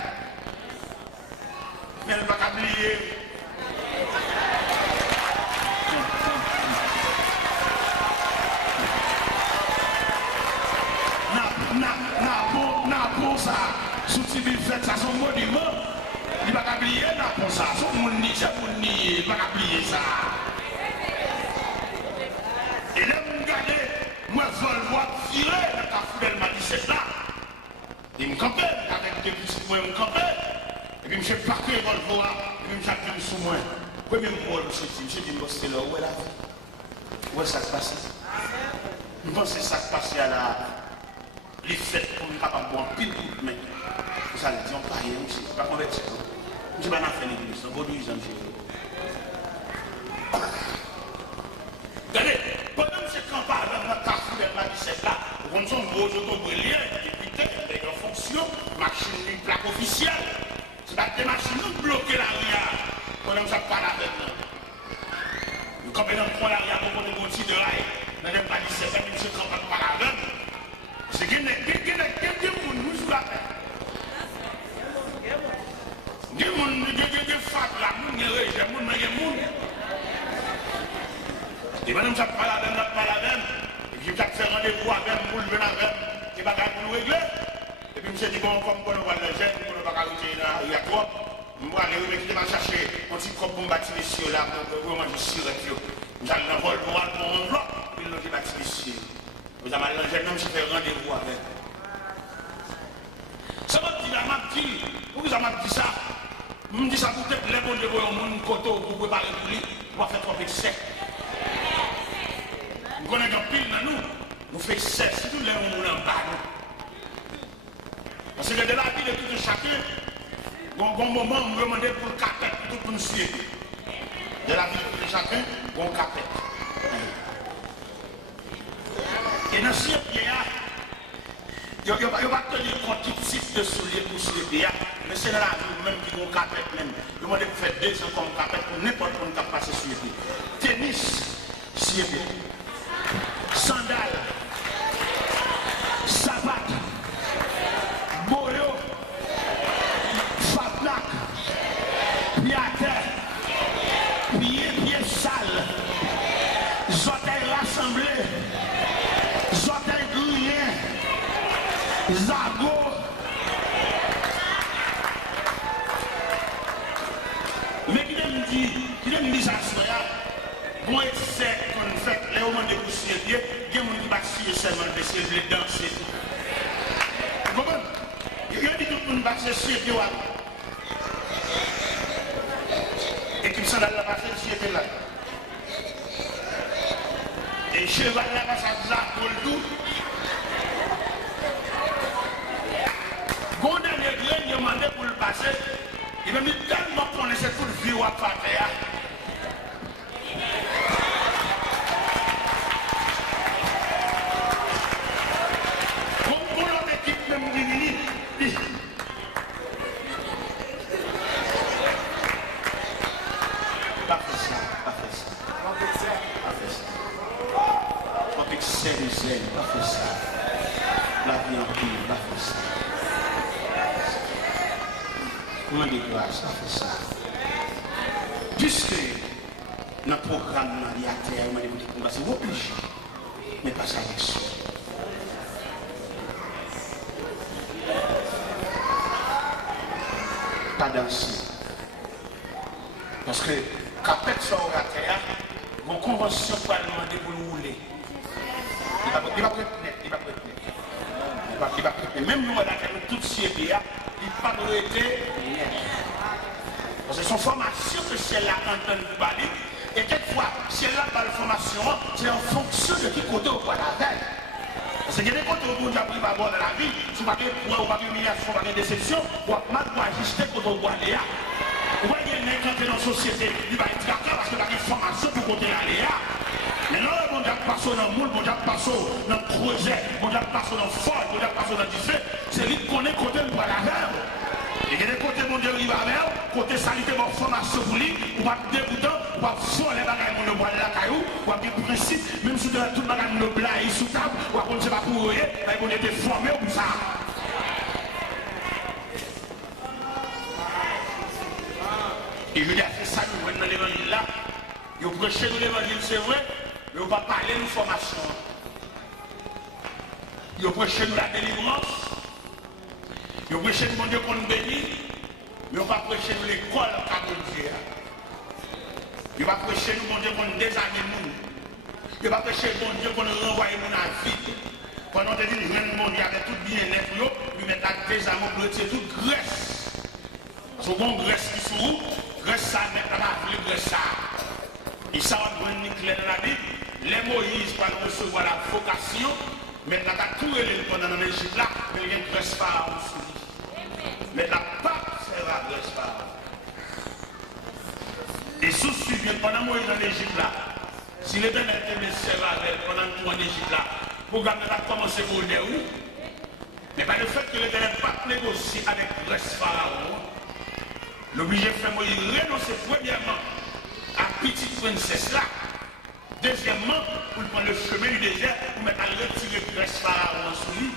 Mais elle ne va pas oublier. N'a pour ça. Si vous faites ça, son monument, il ne va pas oublier, n'a pour ça. Son monument, c'est pour nier, il ne va pas oublier ça. Et là, vous regardez, moi, je vais le voir tirer dans la foudelle m'a dit c'est là. Il me campait, avec des petits mots, il me campait. Et puis, je me suis parqué, je vais le voir, et puis, je me suis sous moi. Premier mot, monsieur dit, c'est là, où est la vie? Où est-ce que ça se passe? Je pense que ça se passe à la. Les fêtes, pour ne pas boire pile de mais vous allez dire, on parie, monsieur, pas convertir. Je ne sais pas faire l'église, c'est un beau nuisant, monsieur. Regardez, pendant que je campagne dans la café de la 17 là, on se gros autobrillés, députés, en fonction, machine une plaque officielle. C'est pas des machines qui bloquent l'arrière. Pendant ça parle avec nous. Nous comprenons pour l'arrière pour qu'on ait un petit de rail. Nous n'avons pas dit c'est ça, nous sommes pas parler avec nous. C'est qu'il y a des gens nous sur la terre. Des gens qui font la moune, des gens qui et maintenant, ça parle avec notre parle avec et puis, ça fait rendez-vous avec pour le venir avec c'est pas pour nous régler. Et puis, je me dit, bon, comme on va le jeune, on ne va pas rajouter, il y a trop. Je vais aller remettre, je vais chercher un petit cop pour me battre messieurs là, pour manger sirop. Nous allons dans le vol pour un bloc, puis nous allons battre messieurs. Vous avez le jeune homme, je fais rendez-vous avec. Ça m'a dit, la m'a dit, pourquoi ça m'a dit ça? Je me dis ça pour peut-être les bons de voir un coteau pour préparer pour lui, pour faire trop avec sec. Nous connaissons pile dans nous, nous faisons cesse, si tous les gens en bas. Parce que de la vie de tout chacun, bon moment, on me demandait pour le capet, pour nous suivre. De la vie de tout chacun, bon capet. Et dans ce pays, il n'y a pas tenir compte du type de souliers pour ce pays, mais c'est dans la vie même qui vont capet même. Ils m'ont dit pour faire 2 ans comme capet pour n'importe qui qui passe sur le pays. Tennis, c'est sandales, savates, boyo, fablak, piater, pied sale, zotel rassemblé, zotel grillé, zago. Mais qui me dit ça, bon, c'est qu'on fait les moments de pousser pied, il y a des gens qui bâtissent seulement parce que je les danser. Vous comprenez? Il y a des gens qui bâtissent sur pied. Et qui sont dans la bâtisse sur pied là. Et cheval là, ça vous a pour le tout. Quand on est demandé pour le passer, il va me dire tellement qu'on essaie tout le vie à faire. Puisque notre programme il y a terre, on va se obliger, mais pas ça avec ça. Pas danser. Parce que quand personne sur la terre, vos conventions pour demander pour nous rouler. Il va pas même nous, on a tout ce qui est bien, il ne va pas nous aider. Parce que son formation que c'est là en train de parler, et quelquefois, si elle n'a pas de formation, c'est en fonction de qui côté on va la veille. Parce qu'il y a des côtés où on a pris ma bonne dans la vie, si on n'a pas de poids, on n'a pas d'humiliation, on n'a pas de déception, on va mal ajuster quand on voit Léa. Vous voyez, il y a quelqu'un dans la société, il va être d'accord parce qu'il a une formation pour côté la Léa. Mais non, on a passé dans le monde, on a passé dans le projet, on a passé dans le fort, on a passé dans le disque, c'est lui qui connaît côté on va la veille. Et il y a des côtés mon Dieu qui va vers, côté salité, mon formation pour lui, ou pas dégoûtant, ou pas fort les bagages, mon bois de la caillou, ou pas des principes, même si tu as tout le bagage de blague sous table, ou pas qu'on ne sait pas pour eux, mais on était formé pour ça. Et je dis, c'est ça que nous voyons dans l'évangile là, ils prêchent dans l'évangile, c'est vrai, mais on ne va pas parler de formation. Ils prêchent de la délivrance. Ils prêchent de mon Dieu qu'on nous bénit, mais on va prêcher de l'école à mon Dieu. Ils vont prêcher de mon Dieu qu'on nous désanime nous. Ils vont prêcher de mon Dieu qu'on nous renvoie mon vie. Pendant que nous disons, mon Dieu avec tout bien-être, nous mettons à désamour pour retirer toute graisse. Parce que bon graisse qui sous, graisse ça, mais pas la graisse ça. Et ça va devenir clair dans la Bible. Les Moïse, pour recevoir la vocation, mais la tout est pendant l'Égypte là, mais il y a une graisse par en dessous. Mais la pape sera graisse par. Et sous suivi pendant Moïse en Égypte là, si l'éternel te sera pendant tout en Égypte là, programme va commencer pour le où. Mais par le fait que l'Éternel n'a pas négocié avec le Pharaon, l'obligé de faire Moïse renoncer premièrement à petite princesse là. Deuxièmement, pour prendre le chemin du désert, pour mettre à retirer le Pharaon sous lui.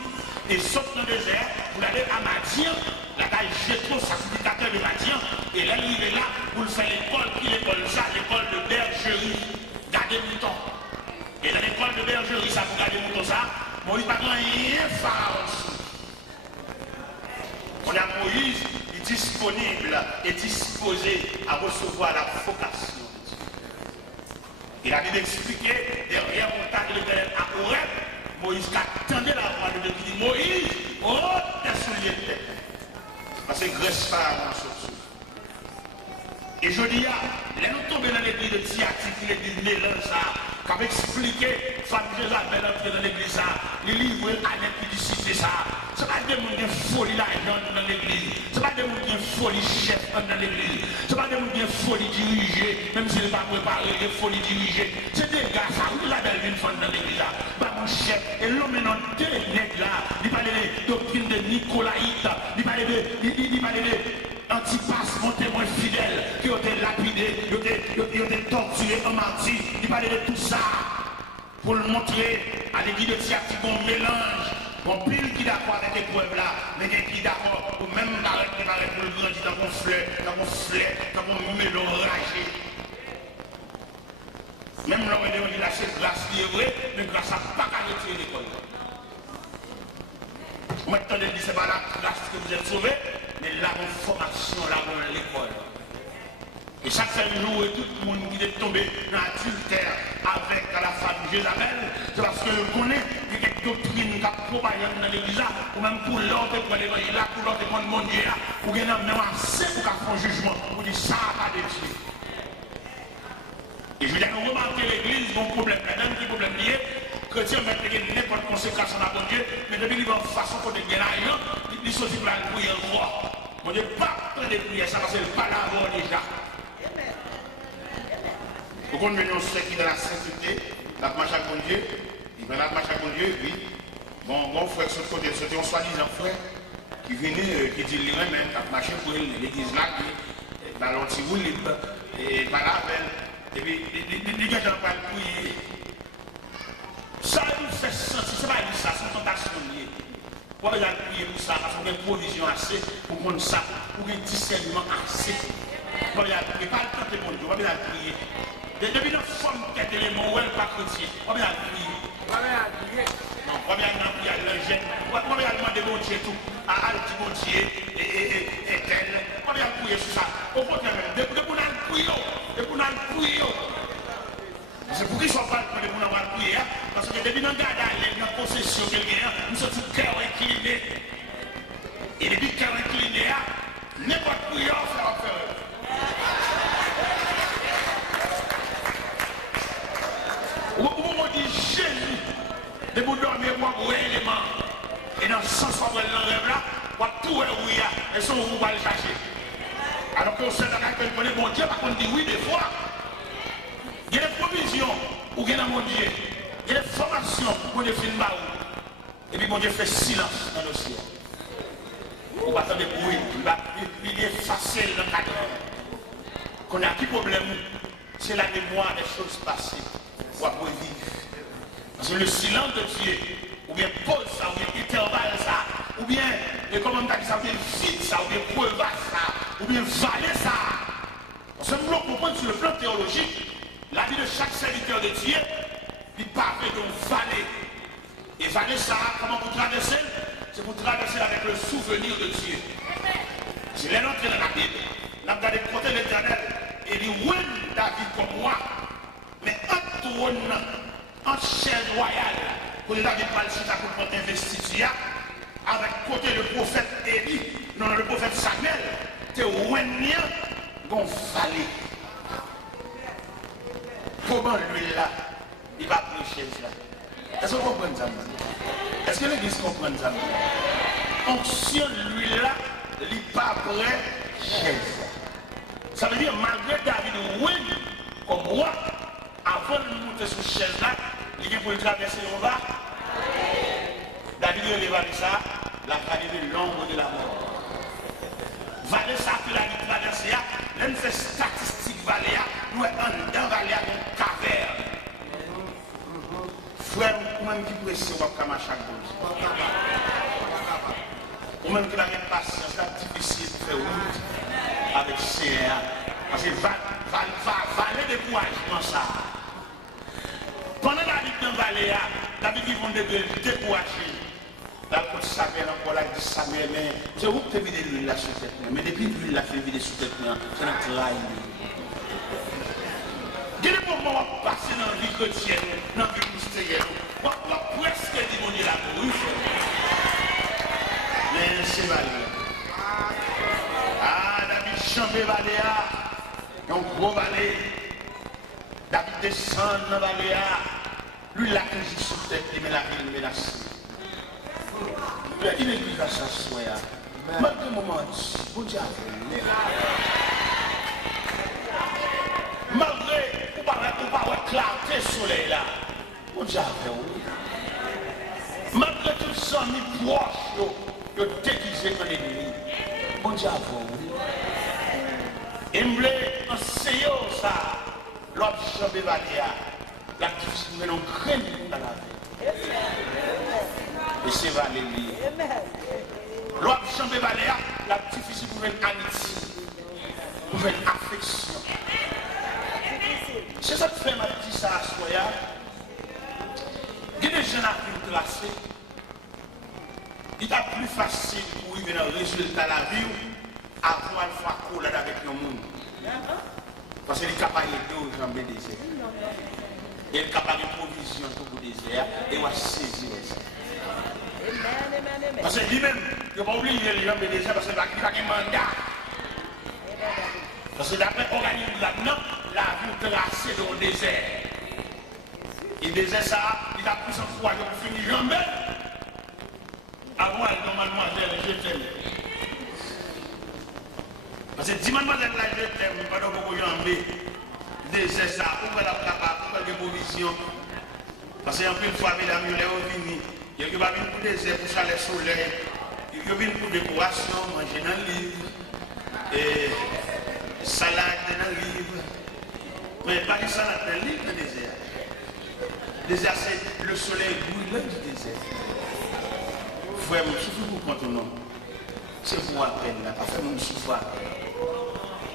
Et sauf dans le désert, vous allez à Madian, la taille Jétro, sacrificateur de Madian, et là, il est là pour faire l'école, qui l'école ça, l'école de bergerie, garder mouton. Et dans l'école de bergerie, ça, pour garder mouton ça, Moïse n'a pas rien Pharaon sous. On a Moïse est disponible et disposé à recevoir la vocation. Il a bien expliqué, derrière mon tas de l'Éternel à Horeb, Moïse attendait la voix de Dieu qui dit Moïse, ôte tes souliers de tête. Parce que grâce Pharaon sur dessous. Et je dis, là, nous tombons dans l'église de Thyatire, l'église mélange ça, qui avait expliqué, femme Jézabel entrer dans l'église ça, les livres à l'impudicité ça. Ce n'est pas des gens qui ont folie l'argent dans l'église. Ce n'est pas des gens qui ont folie chef dans l'église. Ce n'est pas des gens qui ont folie dirigée, même s'il n'est pas préparé, il folie dirigée. C'est des gars, ça, où la belle une femme dans l'église là. Pas mon chef. Et l'homme est dans deux nègres là. Il parlait de doctrine de Nicolaïte. Il parlait de Antipas, mon témoin fidèle, qui ont été lapidés, qui ont été torturés en martyr. Il parlait de tout ça. Pour le montrer à l'église de Thyatire qu'on mélange. Bon, pile qui d'accord avec les preuves là, mais qui d'accord pour même préparer pour le grandir dans mon fleur, dans mon melon ragé. Même là, on dit là, c'est grâce qui est vrai, mais grâce à pas qu'à retirer l'école. Maintenant, on dit c'est pas la grâce que vous êtes sauvés, mais la formation, là, dans l'école. Et chaque jour, tout le monde qui est tombé dans l'adultère avec la femme Jézabel, c'est parce que vous connaissez quelques doctrines qui sont propagées dans l'église, ou même pour l'autre, pour l'évangile, pour l'autre, pour le monde, ou bien même assez pour faire un jugement, pour dire ça n'a pas de Dieu. Et je veux dire, vous remarquez l'église, bon problème, même qui problème lié, chrétien, même n'importe conséquence à bon Dieu, mais depuis qu'il va en façon pour des guérir, il sortit pour la prière le roi. Mon Dieu, pas de prière, ça parce que pas la voix déjà. Vous comprenez ceux qui dans la sainteté, la marche à bon Dieu, il va la marche à bon Dieu, oui. Mon frère, ce côté, c'était un soi-disant frère qui venait, qui dit lui-même, qui a marché pour l'église là, qui dans l'anti-roule libre, et par la peine, et puis les gens n'ont pas le prier. Ça nous fait sentir, c'est pas ça, c'est une tentation liée. Pourquoi il y a prié pour ça? Parce qu'on a une provision assez pour prendre ça, pour un discernement assez. Pourquoi il y a prié? Pas le temps de mon Dieu, pourquoi il y a prié? Depuis notre forme qui est l'élément où elle n'est pas chrétien, on vient prier. Non, on vient prier à l'ingène, on vient demander bon Dieu tout, à Alti bon Dieu et tel. On vient prier sur ça. Au contraire, depuis qu'on a prié, c'est pour qu'ils ne soient pas de qu'on a prié, parce que depuis qu'on a la possession de quelqu'un, nous sommes tout cœur incliné. Et depuis cœur incliné, n'importe prière, on fait affaire. Jésus, de vous dormir pour vous élément. Et dans le sens où vous l'enlève là, vous tout est où il y a, et ça vous va le chercher. Alors que c'est dans laquelle vous connaissez mon Dieu, par contre, dit oui des fois. Il y a des provisions où il y a mon Dieu. Il y a des formations pour des films là. Et puis mon Dieu fait silence dans le ciel. Vous va attendre bruit, il est facile dans le cadre. Qu'on a un petit problème, c'est la mémoire des choses passées. Pour vivre. Parce que le silence de Dieu, ou bien pause ça, ou bien intervalle ça, ou bien, et comme on dit ça, ou bien vide ça, ou bien crevasse ça, ou bien vallée ça. Parce que nous devons comprendre sur le plan théologique, la vie de chaque serviteur de Dieu, il parle d'une vallée. Et vallée ça, comment vous traversez? C'est pour traverser avec le souvenir de Dieu. Je l'ai entré dans la Bible, on a regardé le côté de l'Éternel, et il dit, oui, David comme moi. Mais un trône, en chaise royale, pour David Palchita pour prendre investiture, avec côté le prophète Élie, non le prophète Samuel, c'est Ouenia Gonfalé. Comment lui là, il va prêcher là? Est-ce que vous comprenez ça? Est-ce que l'église comprend ça? Onction lui là, il n'est pas prêt chaise. Ça veut dire malgré David, oui, comme moi, avant de monter sur chaise là, il est pour traverser le bas. David relève ça, la vallée de l'ombre de la mort. Vallée ça que la vie traversée, même fait statistique vallée, nous sommes dans vallée une caverne. Frère, ou même qui presse, on va comme à chaque chose. Ou même qui n'a pas patience, c'est difficile de faire route avec CA. Parce que vallée de découragement ça. Pendant la vie dans vallée, David dit qu'on est découragé. La côte Samuel encore là, dit Samuel, mais c'est vous qui avez vider l'huile là sur tête. Mais depuis que l'huile l'a fait vider sur tête, c'est notre travail. Quel est le moment où on passe dans la vie chrétienne, dans la vie ministérielle, on va presque démonier la boue. Mais c'est valé. Ah, David chambé valé, un gros valé. David descend dans la vallée, lui l'a toujours sur tête, mais la ville menacée. Il est qui va s'asseoir. Malgré moment, bon Dieu. Malgré, on va voir clarté soleil là. Bon Dieu. Malgré tout ça, mis proche, de déguiser comme l'ennemi. Bon Dieu. Et me en seyo ça, l'autre chambre valia, la difficile mais non crème dans la vie. Et c'est Valérie. L'autre chambre valia, la difficile pour une amitié, pour une affection. C'est ça que fait ma dit ça à Soya. Il y a des jeunes à plus classés. Il est plus facile pour y venir résultat de la vie avant de faire collade avec le monde. Parce qu'il est capable de aux jambes des désert. Il est capable de provision pour le désert et il va saisir ça. Parce que lui-même, il ne va pas oublier les jambes des désert parce qu'il va avoir un mandat. Parce que d'après l'organisme là-dedans, la vie tracée dans le désert. Il disait ça, il a pris son foi, il a fini jamais. Avant, elle dit mademoiselle, je t'aime. Parce que dis mademoiselle, là, je t'aime, pas de beaucoup jambes. Désert ça, pourquoi elle est capable, pourquoi elle a des provisions. Parce qu'en plus, une fois, mesdames, il est venu. Il y a pas pour désert, pour chalet soleil. Il y a pour décoration, manger dans le livre. Et salade dans le livre. Mais pas de salade dans le livre, le désert. Le désert, c'est le soleil brûlant du désert. Frère, mon souffle pour quand on nom. C'est pour à peine, là. Pas faire mon souffle.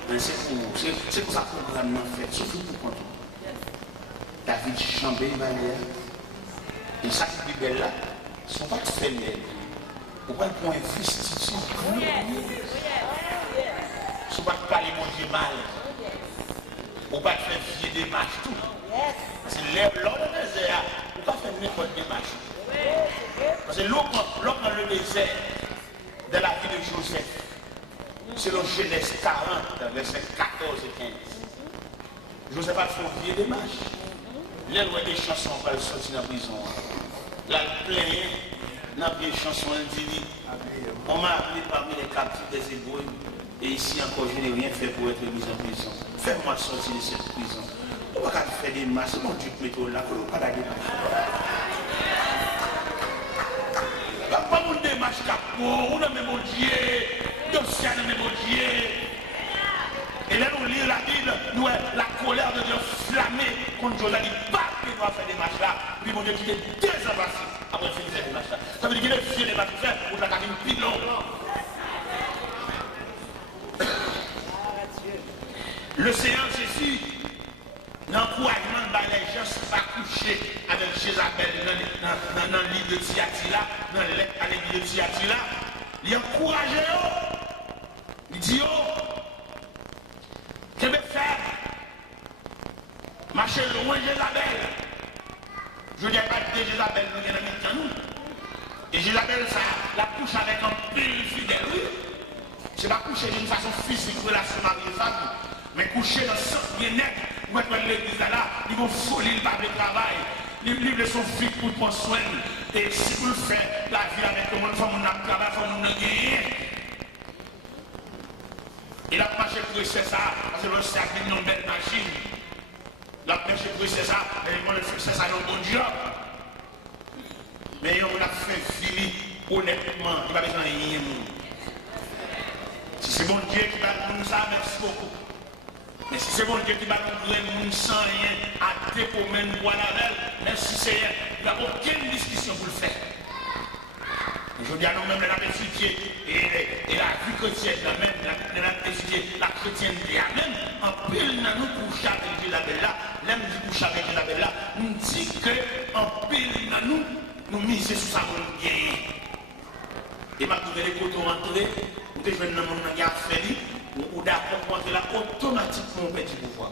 Mais c'est pour ça que le programme fait. Souffle pour quand on. David Chambé, Valère. Et ça qui est belle là, ce ne sont pas de femelles. On va pour investition. Ce ne sont pas de parler mon Dieu mal. On va faire fier des matchs tout. C'est l'homme de désert. On va faire n'importe quel match. Parce que l'homme dans le désert, dans la vie de Joseph, c'est le Genèse 40, verset 14 et 15. Joseph a fait fier des matchs. Les lois des chansons va le sortir dans la prison. La plaine, dans les chansons, elle dit on m'a appelé parmi les captifs des Hébreux. Et ici encore, je n'ai rien fait pour être mis en prison. Fais-moi sortir de cette prison. On va pas faire des masses. Mon Dieu, méthode là, on ne va pas la démarche. Pas mon démarche capot, on a même mon Dieu, dossier de mon Dieu. Et là, on lit la Bible, nous, la colère de Dieu flammée contre Joseph. Il dit pas qu'il doit faire des marches là. Puis mon Dieu, qui est désembrassé après finir ces marches là. Ça veut dire qu'il est fier des marches faire pour la cabine pilon. Le Seigneur Jésus, l'encouragement de les gens ne pas coucher avec Jézabel dans le livre de Thyatira, dans l'église de Thyatira. Il encourage eux. Il dit que vais faire? Marcher loin de Jézabel. Je ne dis pas de Jézabel, nous sommes nous. Et Jézabel, ça, la couche avec un pile fidèle. Ce n'est pas coucher d'une façon physique, relation mari-femme, mais coucher dans le sens bien-être. Vous êtes l'église là, ils vont folie le papier de travail. Les livres sont vite pour prendre soin. Et si vous le faites, la vie avec le monde, il faut qu'on a travail, il faut qu'on a gagné. Il a marché pour ça, parce que le sac est une belle machine. Il a marché pour ça, et il a fait ça dans le bon job. Mais on a fait fini honnêtement, il n'y a pas besoin de rien. Si c'est bon Dieu qui va nous ça, merci beaucoup. Mais si c'est bon Dieu qui va nous sans rien à dépôt même boire la veille, merci Seigneur, il n'y a aucune discussion pour le faire. Je dis à nous-mêmes, on a étudié et la vie chrétienne, on a étudié la chrétienté, même en pile dans nous coucher avec Jézabel là, l'aime du coucher avec Jézabel là, nous dit qu'en pile dans nous, nous misons sur sa bonne guerre. Et ma trouvé les côtés rentrés, vous devez venir dans mon regard faire, ou d'accord pour entrer là automatiquement on perd du pouvoir.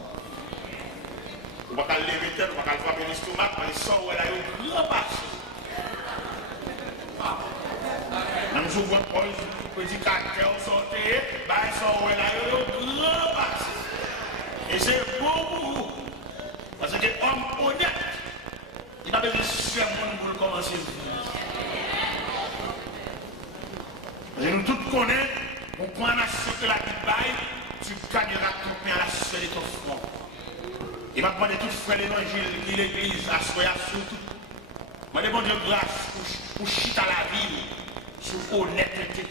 On va pas lever tête, on va pas frapper l'estomac, on va sortir là, il y a un grand marché. Même si vous avez un petit caractère sorti, il sort là, il y a un grand marché. Et c'est bon pour vous. Parce que l'homme honnête, il n'a pas besoin de faire mon pour commencer. Nous tous connaissons, on prend la suite de la Bible, tu gagneras ton pain à la suite de ton front. Il m'a demandé tout frère l'évangile, l'église, à soi, surtout. Je m'a demandé grâce pour chiter à la ville, sur honnêteté.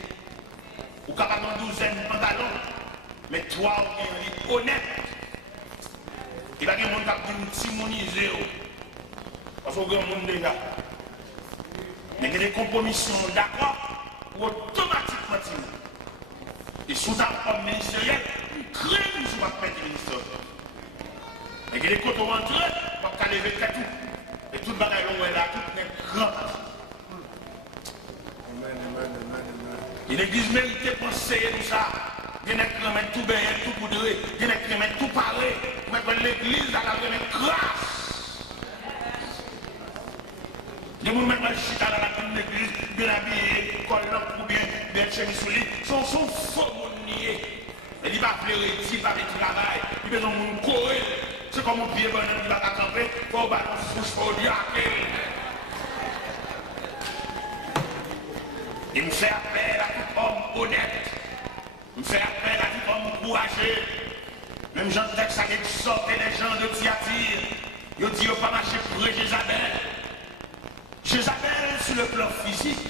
Ou capable de douzaine de pantalons, mais toi, on est honnête. Il va y avoir des gens qui ont timonisé. Parce qu'il y a des gens déjà. Mais il y a des compromissions, d'accord? Automatiquement, et sous un homme ministériel, une crème sur votre maître ministériel. Et que les côtes ont rentré, on va lever tout. Et tout le bagage est là, tout est grand. Et l'église mérite de penser tout ça. Il y a qui remettent tout bain, tout poudré, il y a qui remettent tout paré. Mais l'église, elle a remis grâce. Les gens qui sont dans la l'église, bien habillés, collant ou bien chemise sur lui, sont faux monniers. Il va pleurer, il va faire du travail, il va nous courir. C'est comme un pied bonhomme qui va camper, il faut balancer bouche pour dire. Il me fait appel à tout homme honnête. Il me fait appel à tout homme courageux. Même Jean texte a exhorté les gens de Thyatire. Il dit, il ne faut pas marcher pour Jézabel. Jézabel, sur le plan physique,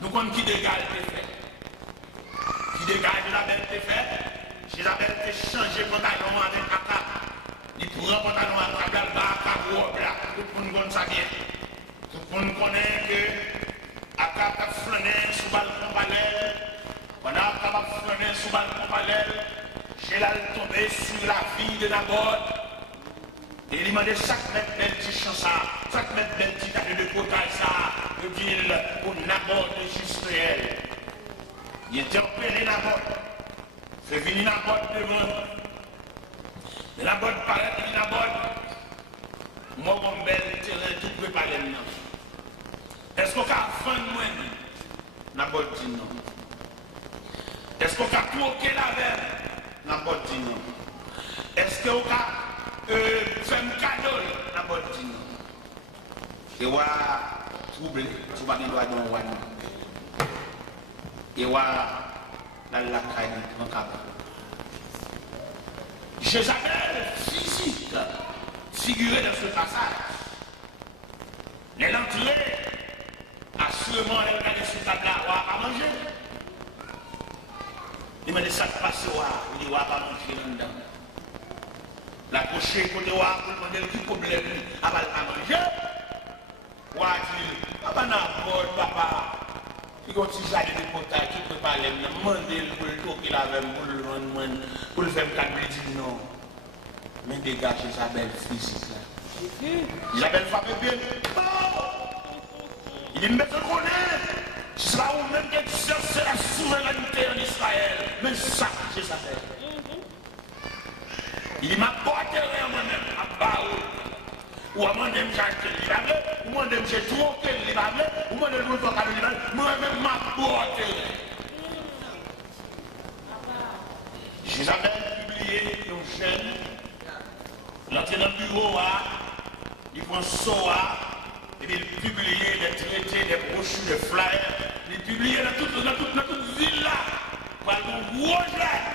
nous connaissons qui dégage les faits. Qui dégage la belle des faits. Jézabel a changé pantalon avec Akab. Il prend pantalon à travers le bas, Akab ou là. Tout le monde connaît ça bien. Tout le monde connaît que Akab a flâné sous le balcon palais. Pendant Akab a flâné sous le balcon palais, Jélal est tombé sur la vie de Naboth. Et il m'a dit chaque mètre bel petit champ ça, chaque mètre bel petit tapis de potail ça, de ville pour Naboth de Jisraël. Il interpellé Naboth, fait venir Naboth devant. Et Naboth paraît, il dit Naboth, moi mon bel terrain tout préparé maintenant. Est-ce qu'on a vendre moi? Naboth dit non. Est-ce qu'on a troqué la verre? Naboth dit non. Est-ce qu'on a fait un cadeau, la bonne dit non. Et on a troublé, tu vas dire, et on a la caille en cabane. Jézabel physique figuré dans ce passage. Elle entrait, assurément, elle regardait sur table à manger. Il m'a dit ça passe, il dit, on va manger là-dedans. La cochée côté wa pour demander qui problème à manger. Wa dit papa n'a pas papa. Il continue à aller de potage qui prépare les demander pour le toquer la même pour le faire calmer dit non. Mais dégage Isabelle physique là. Isabelle frappe bien. Il dit mais je connais. C'est là où même que c'est la souveraineté en Israël. Mais ça Isabelle. Il m'a porté à moi-même, à Baou. Ou à moi-même, j'ai acheté le livre, ou moi-même, j'ai troqué le livre, ou moi-même, j'ai troqué le livre, moi-même, m'a porté. Jézabel publié un jeune, l'entrée dans le bureau, il prend Soa, et il publie des traités, des brochures, des flyers, il publie dans toute ville là, par un gros jeune.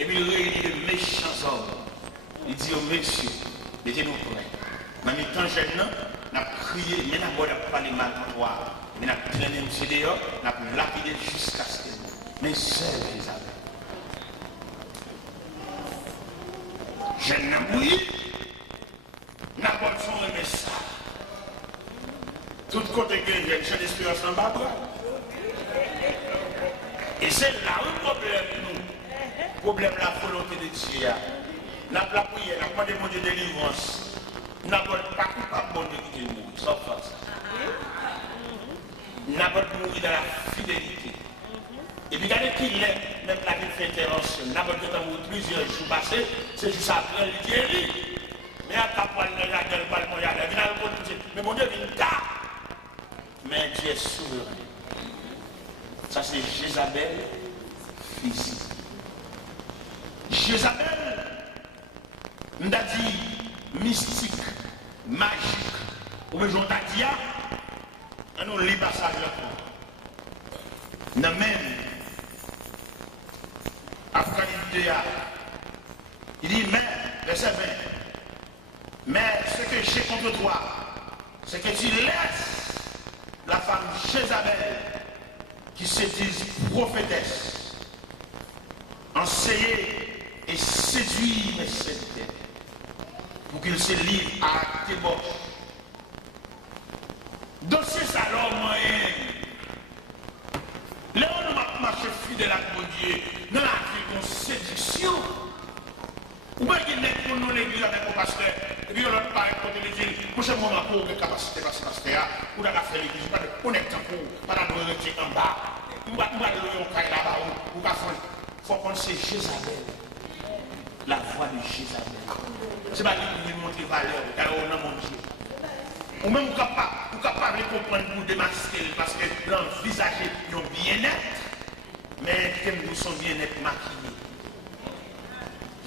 Et puis il réunit de méchants hommes. Il dit aux messieurs, mettez-nous prêts. Dans les temps jeunes, n'a crié, mais n'a pas parlé mal pour toi. Mais n'a traîné M. dehors, n'a lapidé jusqu'à ce que nous. Mais c'est Isabelle. Je n'ai bouilli, n'a pas son remède ça. Tout côté que j'ai une espérance en bas. Et c'est là le problème, nous. Le problème, la volonté de Dieu. N'a pas la prière, n'a pas demandé de délivrance. N'a pas coupable de quitter nous, sauf ça. N'a pas mourir dans la fidélité. Et puis, regardez qu'il est, même là qu'il fait intervention, n'a pas mourir plusieurs jours passés, c'est juste après le guéri. Mais à ta poil, il y a le balcon, il y a le mais mon Dieu, il est tard. Mais Dieu est souverain. Ça, c'est Jézabel physique. Jézabel, on a dit mystique, magique, ou bien on a dit, on nous lit passage là. Non, même, Afghanistan, il dit, mais, verset 20, mais ce que j'ai contre toi, c'est que tu laisses la femme Jézabel qui se disent prophétesse, enseigner et séduire les serviteurs pour qu'ils se livrent à la débauche. Dans ces salons moyens, là on a marché fidèle à mon Dieu, dans la vie de séduction. Ou bien qu'il n'est pour nous l'église avec mon pasteur, et puis on l'autre part côté de l'église, pour ce moment pour une capacité de pasteur, ou d'avoir fait l'église, on est en cours, pas dans le retier en bas, ou pas le caille là-bas, ou pas faire. Il faut qu'on sait Jézabel, la voix de Jézabel. C'est pas lui qui nous montre valeur, car on a mon Dieu. Ou même on est capable de comprendre pour démasquer, parce que l'envisager, ils ont bien-être, mais comme nous sommes bien-être maquillés.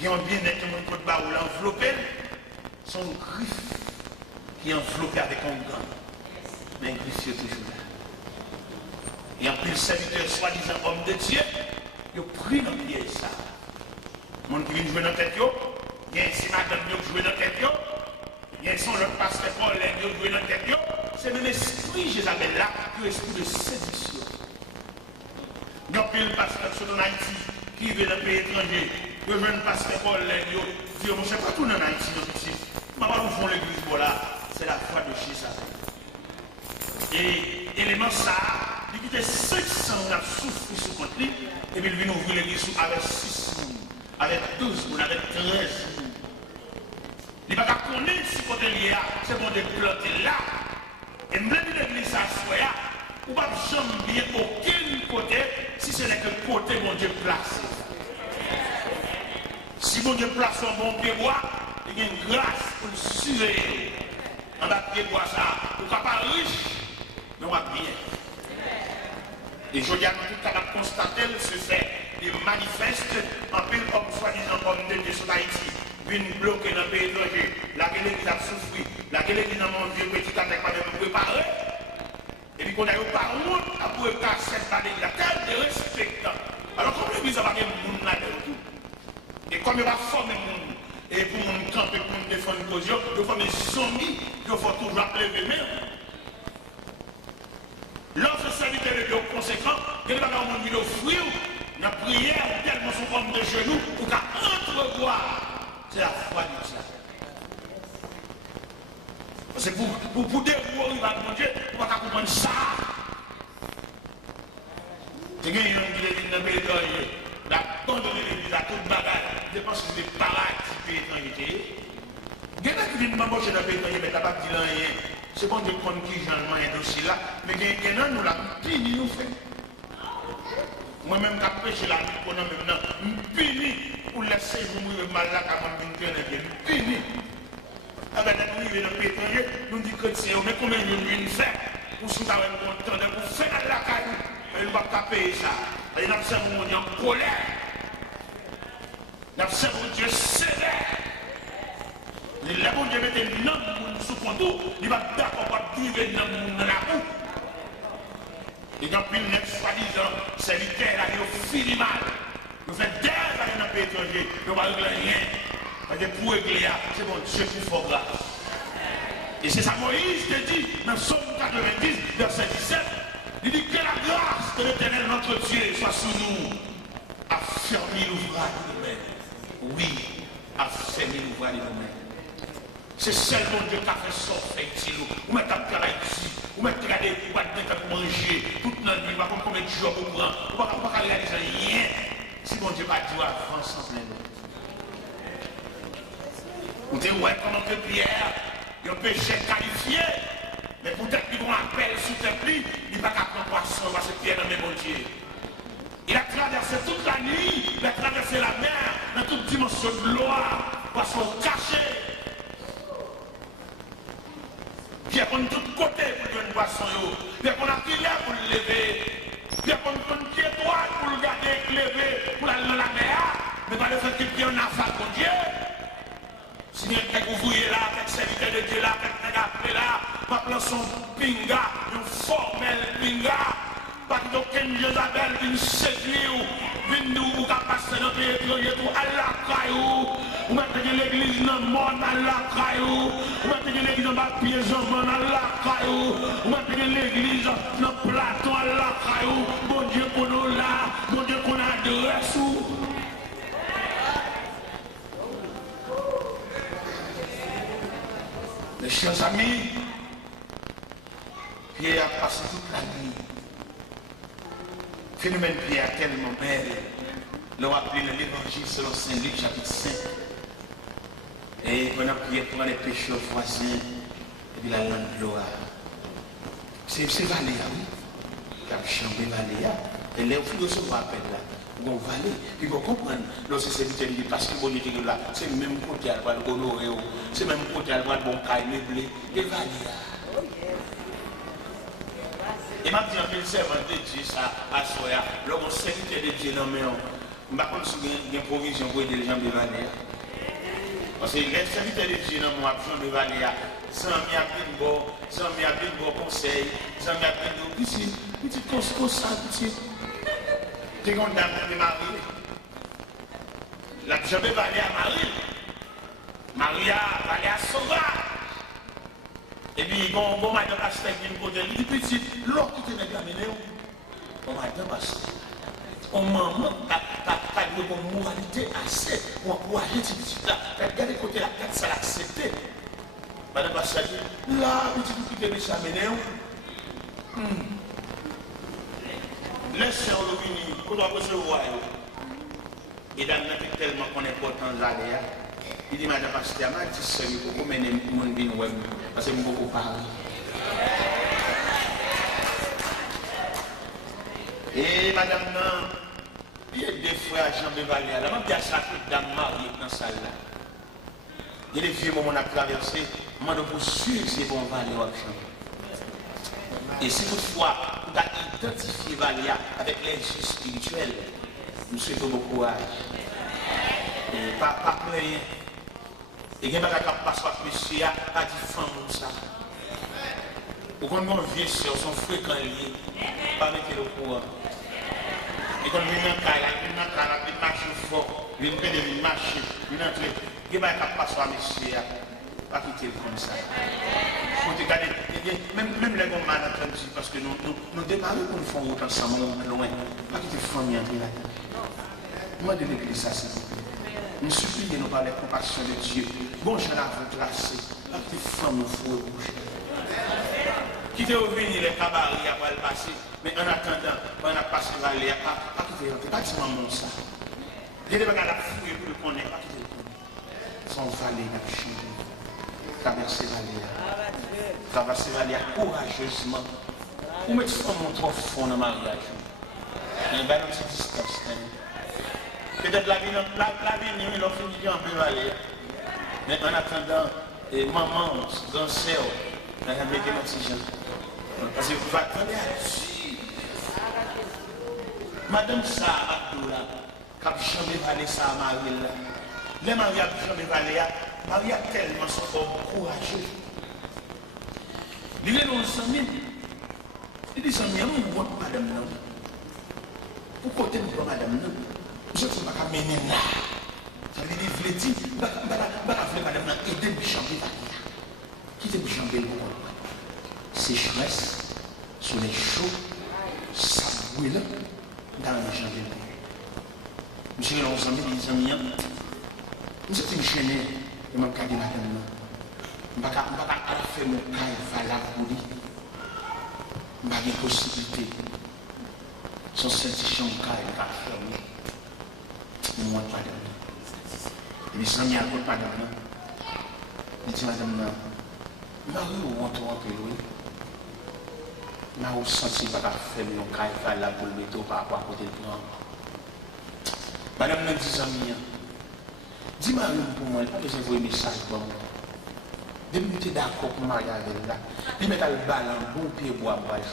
Ils ont bien-être mon côté bas ou l'enveloppé, son griffe qui est enveloppé avec un gant. Mais un griffe est toujours là. Et en plus, le serviteur, soi-disant homme de Dieu, il a pris dans le pied ça. Mon qui vient jouer dans la tête, il y a un si madame qui joue dans la tête, il y a son autre pasteur Paul qui joue dans la tête. C'est le même esprit, Jézabel là, qui est l'esprit de séduction. Il y a un pasteur en Haïti qui vient dans le pays étranger. Le jeune pasteur Paul dit, je ne sais pas tout en Haïti, maman, nous font l'église, voilà, c'est la foi de Jézabel. Et élément ça, il quittait 500 souffrir sous contre lui, et puis il vient ouvrir l'église avec 6 mouns, avec 12 mouns, avec 13 mouns. Il ne va pas connaître si côté lié, c'est bon de planter là. Et même l'église à soi, ou pas jamais bien aucun côté, si ce n'est que le côté mon Dieu placé. Si mon Dieu place un bon pied bois, il y a une grâce pour le surveiller. En bas de pied bois, ça, vous n'êtes pas riche, mais on va bien. Et je dis à tout capable de constater ce fait, il manifeste en pile comme soi-disant comme de sur Haïti, une bloquée dans le pays étranger, laquelle qui a souffert, laquelle qui n'a pas mangé petit avec pas même préparé. Et puis qu'on a eu par contre, après casser cette année, la tête de respectant. Alors comme l'église a pas de monde là-dedans. Et comme il va former le monde, et pour mon camper, pour me défendre une cause, il faut former zombies, il faut toujours appeler les mêmes. Lorsque ce serviteur est conséquent, il va avoir un offrir, la prière, tellement son homme de genoux, pour qu'à entrevoir, c'est la foi de Dieu. C'est pour dévouer, il va demander, pour qu'à comprendre ça. C'est qu'il y a une qui dans le pays d'abandonner l'église à toute bagarre, je pense que c'est des paradis pays étrangers. Il y en a qui viennent m'embaucher dans le pays étranger, mais t'as pas dit rien. C'est bon de prendre qui j'en ai un dossier là, mais il y en a nous la pini nous fait. Moi-même, quand je pêche la nuit, on a maintenant pini pour laisser mourir mal là, quand on vient de pini. Avec nous, il y a un pays étranger, nous disons que c'est, mais combien de nous faire pour se faire un temps de pour faire la caille. Il ne va pas payer ça. Il n'a pas mon Dieu en colère. Il n'a pas mon Dieu sévère. Il n'a pas mon Dieu mettre un homme sous contour. Il va d'accord pour vivre dans la boue. Et dans le net, soi-disant, c'est l'idée là, il finit mal. Nous faisons des années dans le pays étranger. Nous ne va régler rien. Parce que pour régler, c'est bon Dieu qui faut grâce. Et c'est ça Moïse te dit dans Psaume 90, verset 17. Il dit que la grâce de l'Éternel notre Dieu soit sous nous. Affermis l'ouvrage de nos mains. Oui, affermis l'ouvrage de nos mains. C'est seulement Dieu qui a fait sortir. Ou mettre à faire ici. Ou mettre à regarder pour manger. Toute notre vie, pas combien de jours pour prendre. Ou pas réaliser rien. Si mon Dieu va dire avant sans plein. Vous dites, ouais, comment que Pierre, il y a un péché qualifié. Mais peut-être qu'ils vont appeler sous tes plis, il va pas prendre poisson parce que Pierre dans mes bon Dieu. Il a traversé toute la nuit, il a traversé la mer, dans toute dimension de l'eau, poisson caché. Pierre prend de tous côtés pour donner poisson. Pierre prend la prière pour le lever. Pierre prend le pied droit pour le garder levé, pour aller dans la mer. Mais pas le fait que Pierre n'a pas pour Dieu. Si vous voyez là, avec serviteur de Dieu là, avec appelé là, pas plan son pinga, une formelle pinga, pas d'aucune Jézabel vient séduire, vient nous passer dans le pays étranger pour Allah caillou, ou mettre l'église dans le monde Allah caillou, ou mettre l'église dans le pied jambon Allah caillou, ou mettre l'église dans le plateau Allah caillou, bon Dieu pour nous là, bon Dieu qu'on adresse ou. Mes chers amis, Pierre a passé toute la nuit. Phénomène Pierre tellement belle. L'on a appelé l'évangile selon Saint Luc, chapitre 5. Et pendant Pierre prend les pécheurs voisins, et puis la langue gloire. C'est Valéa, oui. Qui a chambé Valéa. Et là, il faut recevoir appel là. Bon, valer, puis vous comprenez, lorsque c'est dit parce que bon Dieu est là, c'est le même côté à le honorer, c'est le même côté à le bon caille meublé, et valer. Et m'a dit un peu le servant de Dieu, ça, à Soya, lorsqu'on serviteur de Dieu dans mes mains, je ne sais pas si il y a une provision pour aider les gens de valer. Parce que les serviteurs de Dieu dans mon action de valer, sans m'y appeler de bon conseil, sans m'y appeler de petit conseil, petit. C'est une dame de Marie. La jambe va aller à Marie. Maria va aller à Sauva. Et puis, bon, madame Pasteur qui me côté, il dit petit, l'autre qui te met amené. Bon, madame Pasteur. On maman, t'as une moralité assez pour encourager ce petit là. Regardez côté la tête, ça l'accepter. Madame Pasteur dit, là, petit qui te met amené. Laissez le venir, pour doit recevoir. Et dans notre tellement qu'on est important d'aller, il dit madame Pasteur, m'a dit sérieux, pour mener mon bien web, parce que je beaucoup parler. Et madame, il y a des frères Jean de Valère, là, il y a chaque dame mariée dans la salle là. Il y a des vieux moments à traverser, je demande pour suivre ces bons valeurs. Et si toutefois, vous avez identifié Valéa avec les jeux spirituels, nous souhaitons bon courage. Et pas plaindre. Et il y a des gens qui passent par monsieur, pas dit femme comme ça. Ou quand mon vieux soeur sont fréquents liés, pas mettre le courant. Et quand ils viennent dans le cas, ils marchent fort, ils viennent marcher, ils entrent. Il y a des gens qui passent par monsieur, pas quitter comme ça. Même les gens mal entendus, parce que nous démarrons pour nous faire autant ensemble, loin. Pas quitter famille entrer là-dedans. Moi de l'église, ça c'est. Nous supplions nous par la compassion de Dieu. Bon, je l'ai classé. Pas quitter famille au four et bouche. Quitter au venir les cabarets après le passer. Mais en attendant, quand on a passé Valéa, pas quitter entrer. Pas dire maman ça. Il y a des gens qui ont fouillé pour le connaître, pas quitter le connaître. Sans Valéa, n'a pas changé. Traverser Valéa. Traverser Valéa courageusement. Ou mettre femme trop fond dans le mariage. Il y a une petite distance. Peut-être la vie, nous l'ont fini un peu Valéa. Mais en attendant, maman, grand-sœur, on a mis des petits gens. Parce que vous attendez à Dieu. Madame Sarah Abdoula, qui a jamais valé ça à Marie. Les mariages jamais valé, Marie a tellement son corps courageux. Il est dans le sami. Il dit, sami, on voit madame non. Pourquoi tu ne vois madame non? Je ne sais pas comment mener là. Ça veut dire, il dit, madame non, aider me changer. Qui te jambé le bon? Sécheresse, soleil chaud, ça brûle dans les jambes. Monsieur, les amis, nous sommes gênés de mon cas de madame. Je ne vais pas faire mon cas valable pour lui. Je n'ai pas de possibilité. Son satisfaction de cas est fermé. Moi, pas de mes amis, à pas de madame. Il dit madame, Marie, où on trouve que oui. Je n'ai pas senti pas faire mon cas valable pour le mettre par rapport à côté de moi. Madame me dit amis, dis-moi pour moi, pas que je vois un message pour moi. Depuis que tu es d'accord pour marier avec là, il met le ballon, bon pied bois pour aller.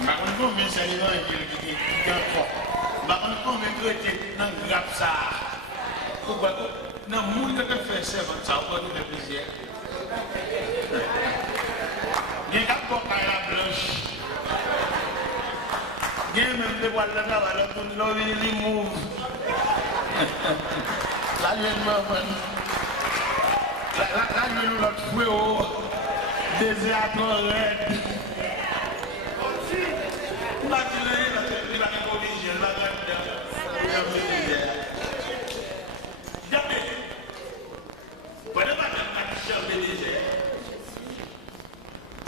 Je ne sais pas combien de aliments qui est encore. Je ne sais pas combien de traités dans le grap ça. Pourquoi? Dans le monde qui fait ça, ça va nous faire plaisir. Il y a un peu de blanche. Il y a même des voiles de travail, ils mouvent. Là, il y a notre fouet désert raide. Il va être obligé, il va être jamais. Vous n'avez pas de chercher le désert.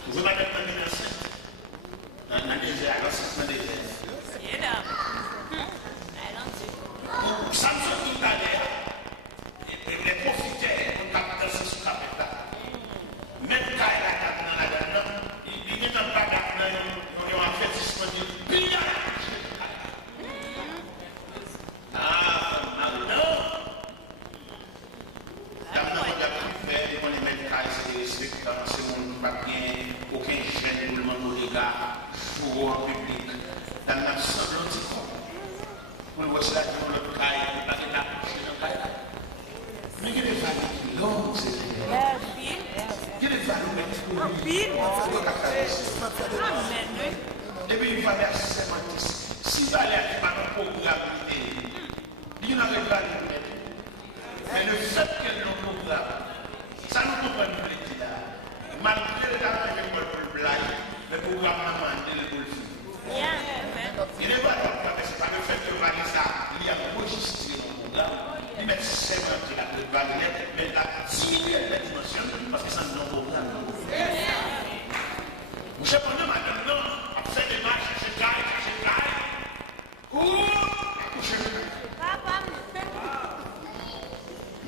Vous n'avez pas de chercher. Dans le désert, alors c'est le désert. Ça me fait tout à l'heure. Les profiteurs, on tape dans ce sous-capet-là. Même quand il a tapé dans la dedans, il n'est même pas tapé dans un fait disponible. Pillage! Ah, non! D'abord, on a pu faire, on les met caille, c'est des respectants, c'est mon papier, aucun gêne pour le monde aux gars, jouer en public. Dans l'absence de l'anticorps. On voit cela dans le caille, on va la coucher dans le caille. Mais il y a des familles qui l'ont, c'est vrai. Il y a des familles qui l'ont. Et puis il fallait assumer. Si il fallait être dans le programme, il n'avait pas de problème. Mais le fait qu'elle n'ont pas programme, ça nous comprend plus là. Malgré le travail de le blague, le programme n'a pas demandé le golf. Il n'est pas d'accord, mais ce n'est pas le fait que Vanessa il y a enregistré mon programme. Il met 7 ans qu'il a préparé, mais il a diminué la dimension parce que c'est un non-programme. Vous savez, madame, non, après des marches, je gagne.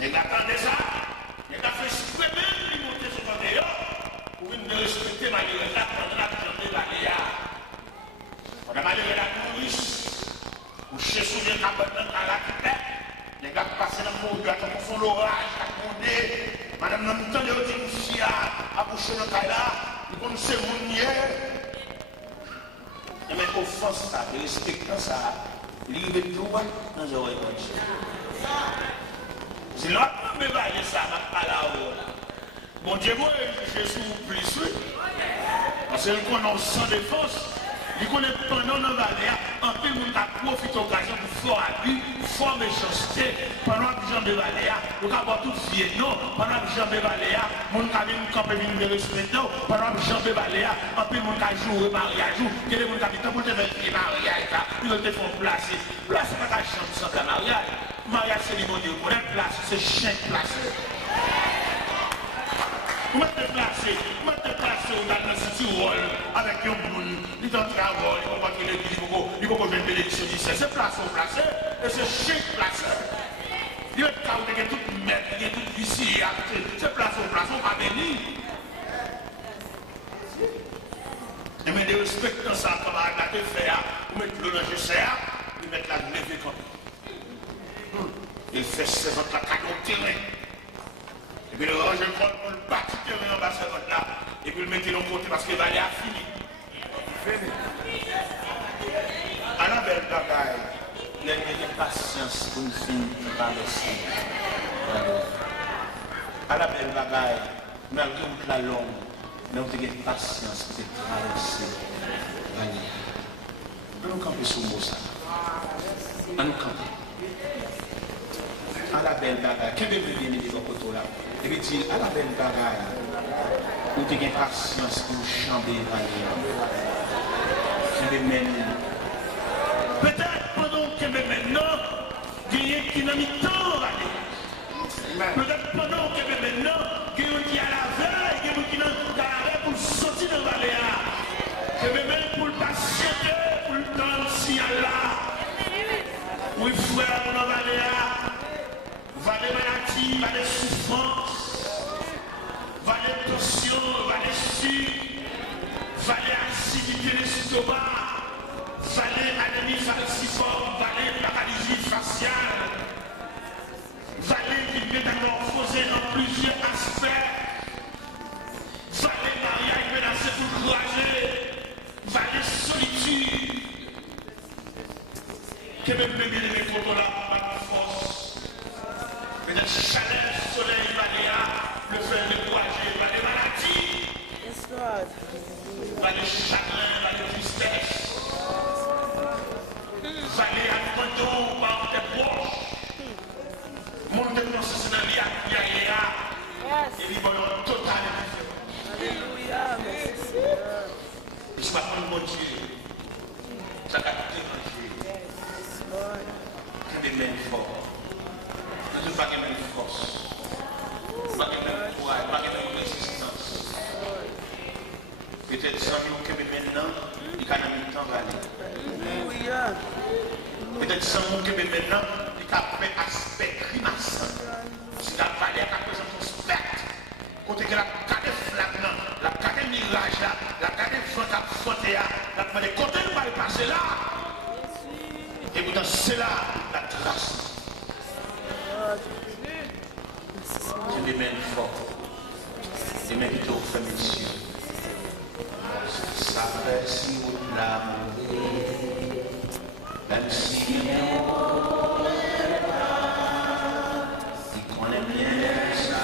Il attendait ça, il a fait supprimer, il montait sur le dehors pour venir respecter ma liberté pendant la journée de la Léa. On a mal de la police, ou chez Souviens Cabana à la tête, les gars passent dans le monde, ils font l'orage, à condé, madame n'a pas de dire à boucher dans le cas là, ils connaissent mon nier. Mais offense ça, respectant ça, il est tout dans les oreilles. Si l'on peut me bailler ça, je ne vais pas là. Bon Dieu, moi, Jésus vous plus, oui. Parce qu'il connaît sans défense. Il connaît pendant nos valeurs, un peu de monde a profité de l'occasion pour faire abus, faire méchanceté. Pendant que j'en ai valeurs, on a pas tout fier, non. Pendant que j'en ai valeurs, mon cabine campé de respect, pendant que j'en ai valeurs, un peu de monde a joué mariage, quel est mon cabine, pour te mettre mariage, ils te font placer. Place pas ta chambre sans ta mariage. Mariage cérémonieux, pour être placé, c'est chien placé. Vous mettez placé dans le city hall avec un boule, il est en travail, il ne peut pas qu'il il faut qu'on vienne bénédiction d'ici. C'est placé, et c'est chien placé. Il est quand il y a toute merde, il y a toute ici, c'est placé, on va bénir. Et mais de respecter ça, comme à la faire, vous mettez le linge serre, vous mettez la levée comme il fait ses autres la cadeau terrain. Et puis le range le prend pour le bâtir terrain en bas de là. Et puis le mettre de côté parce qu'il va aller à fini. À la belle bagaille, il y a une patience pour une fille qui traverser. À la belle bagaille, malgré toute la longue, nous avons une patience pour traverser. Nous camper sur le mot ça. Nous camper. la belle bagaille. Qu'est-ce que vous bien aimé dans le côté là? Et puis dit, à la belle bagaille, vous avez patience pour chanter peut-être pendant que maintenant, il y a qui n'a mis temps à aller. Peut-être pendant que maintenant, il y a qui à la veille, il y a qui n'a la veille pour sortir de la vallée. Que même pour le patienter, pour le temps si là. Oui, frère, dans la vallée, vallée maladie, vallée souffrance, vallée tension, vallée sucre, vallée acidité de l'estomac, vallée anémie falciforme, vallée paralysie faciale, vallée qui métamorphosée dans plusieurs aspects, vallée mariage menacée pour courager, vallée solitude, que même bébé de mes côtés là, pas de force, mais de chaleur, soleil, vallée, le fait de courager, vallée maladie, vallée chagrin, vallée tristesse, vallée abandon par tes proches, mon dépense dans la vie et les bonheurs total et différent. Je ne suis pas pour mon Dieu, ça va tout déranger. Que des mains fortes, ne pas de même force, pas de même courage, pas de même résistance. Peut-être sans nous que maintenant, il y a un temps d'aller. Peut-être sans nous que maintenant, il y a un aspect grimaçant. Si la vallée a présenté un spectre, côté que la carte flamme, la carte mirage, la carte vent à frontière, la côté ne va passer là. Et pourtant, c'est là la trace. C'est des mains fortes, des mains qui t'offrent messieurs. Ça fait si vous l'avez, même si il connaît bien ça.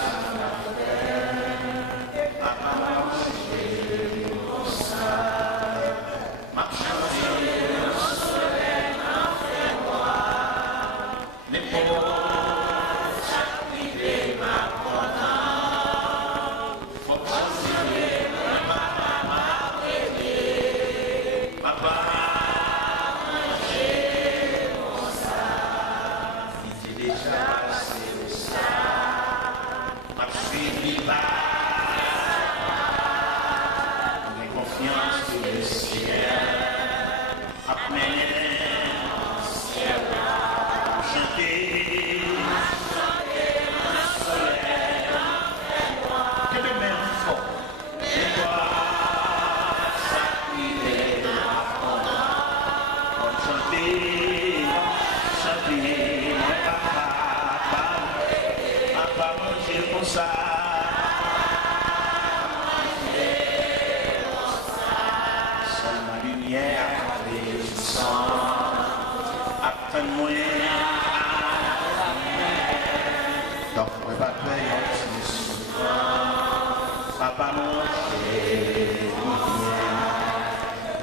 Papa manger,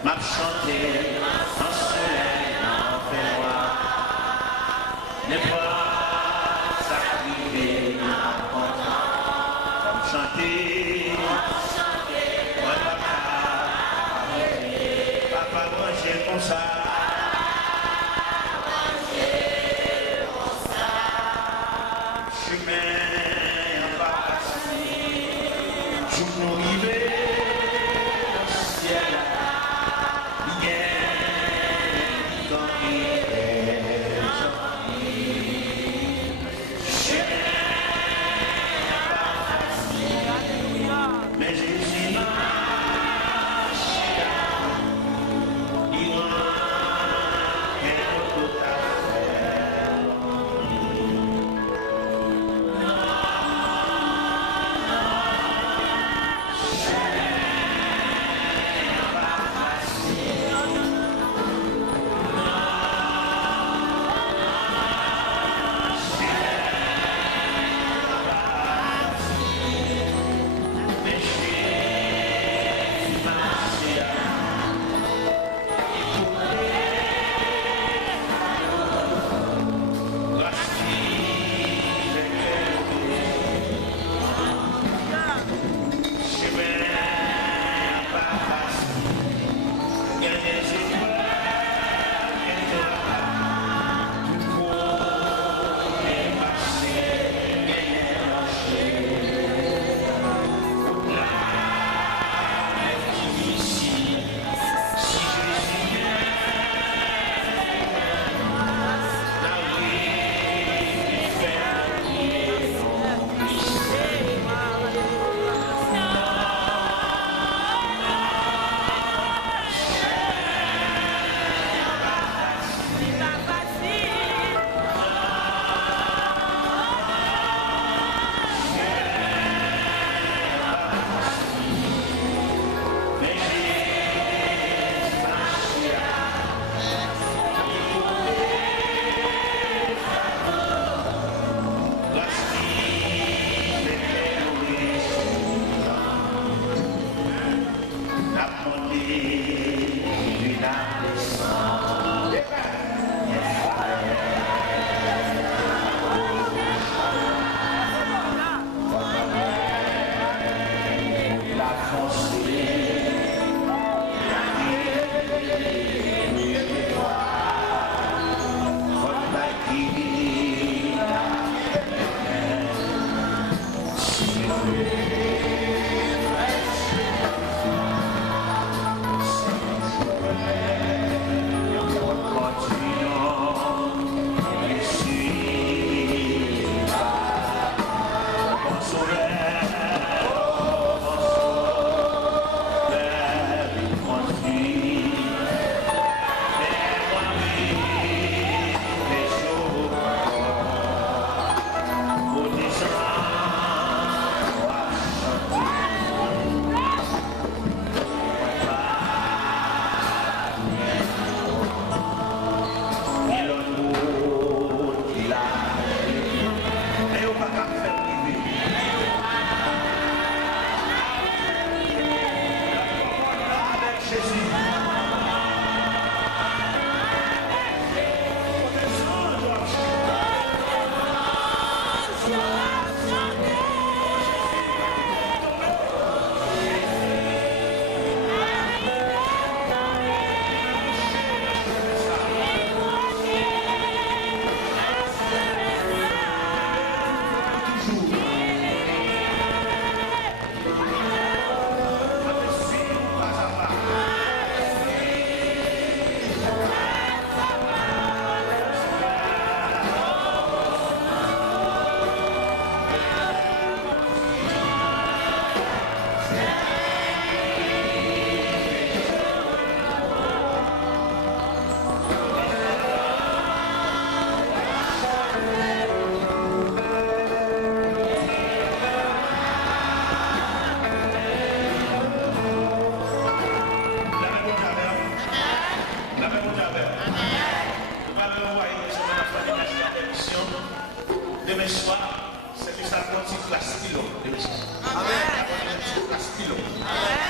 m'a chanté, en soleil, en fait noir, n'est pas sacrifié, comme chanter, papa manger comme ça. Demain soir, c'est que ça prend une classe pilote. Demain soir. Amen. Une classe pilote. Amen.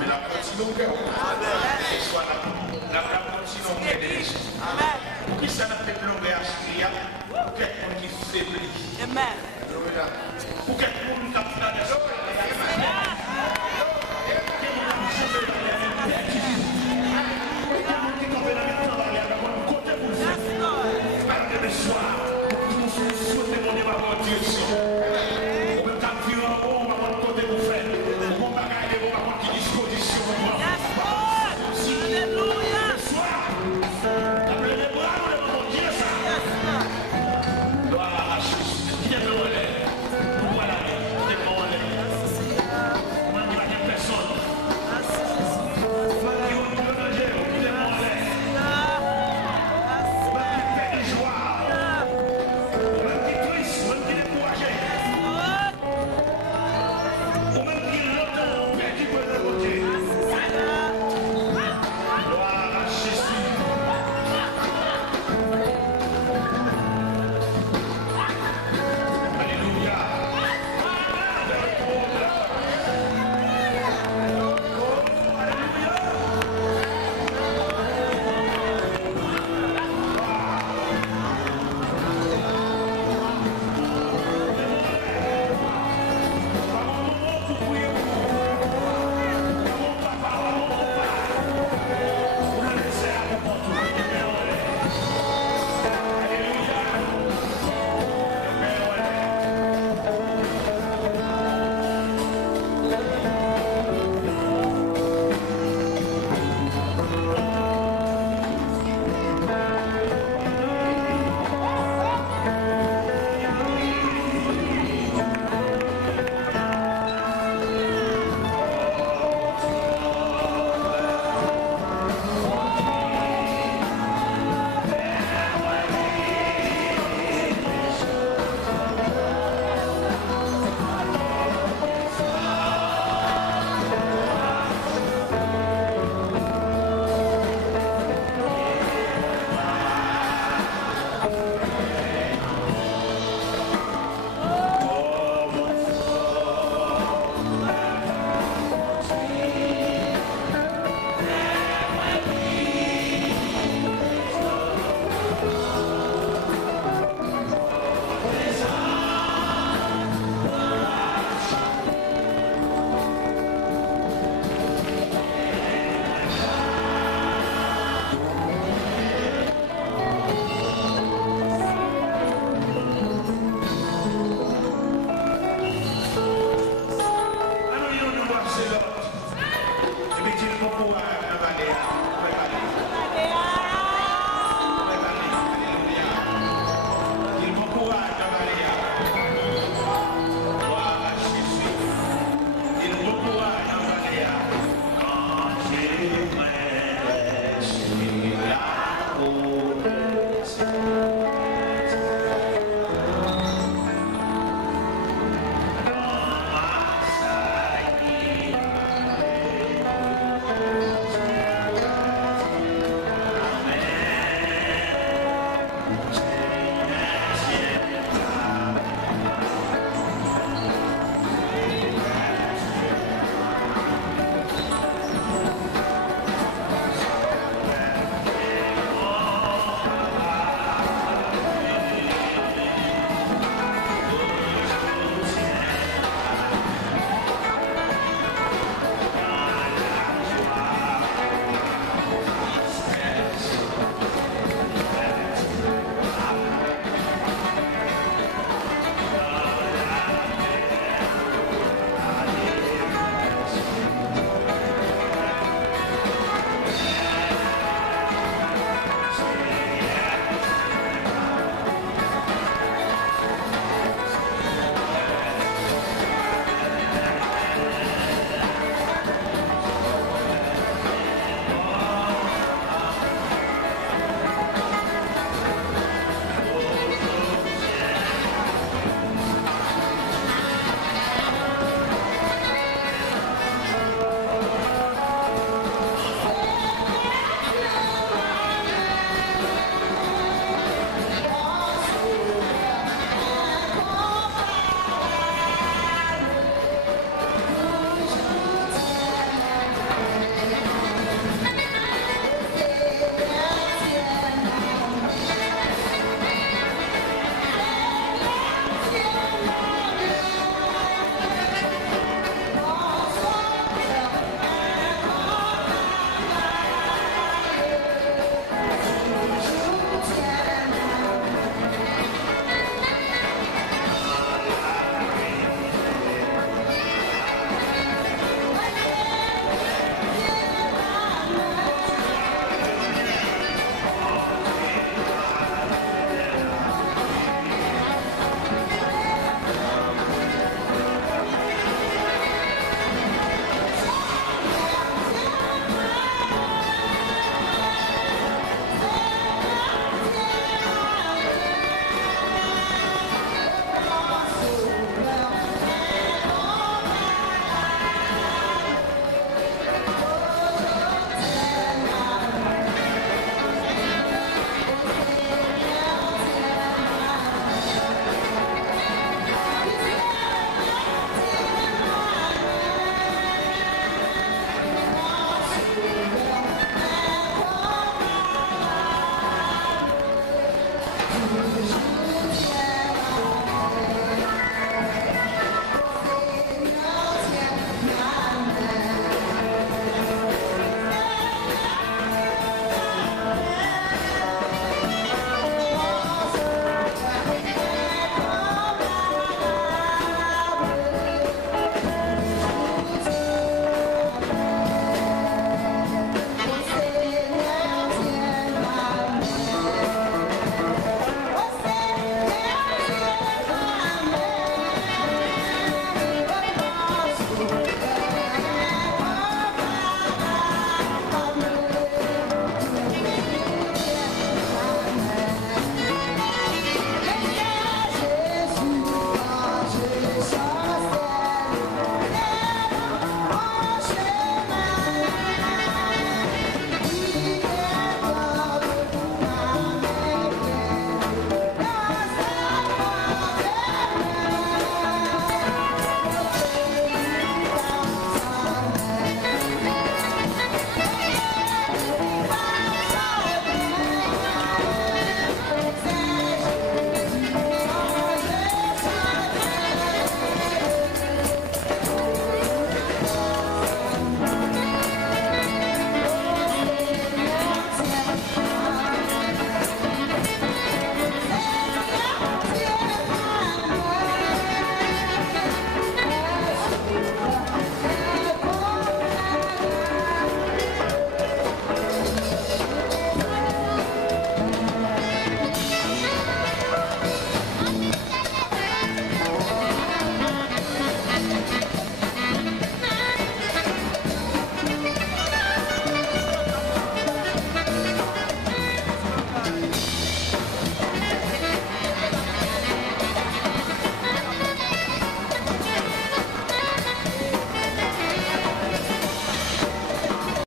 Mais la continue cœur. Amen. Et soit la continue cœur de l'église. Amen. Pour qui ça n'a fait plomber à Syria, pour quelqu'un qui faiblit. Amen. Pour quelqu'un qui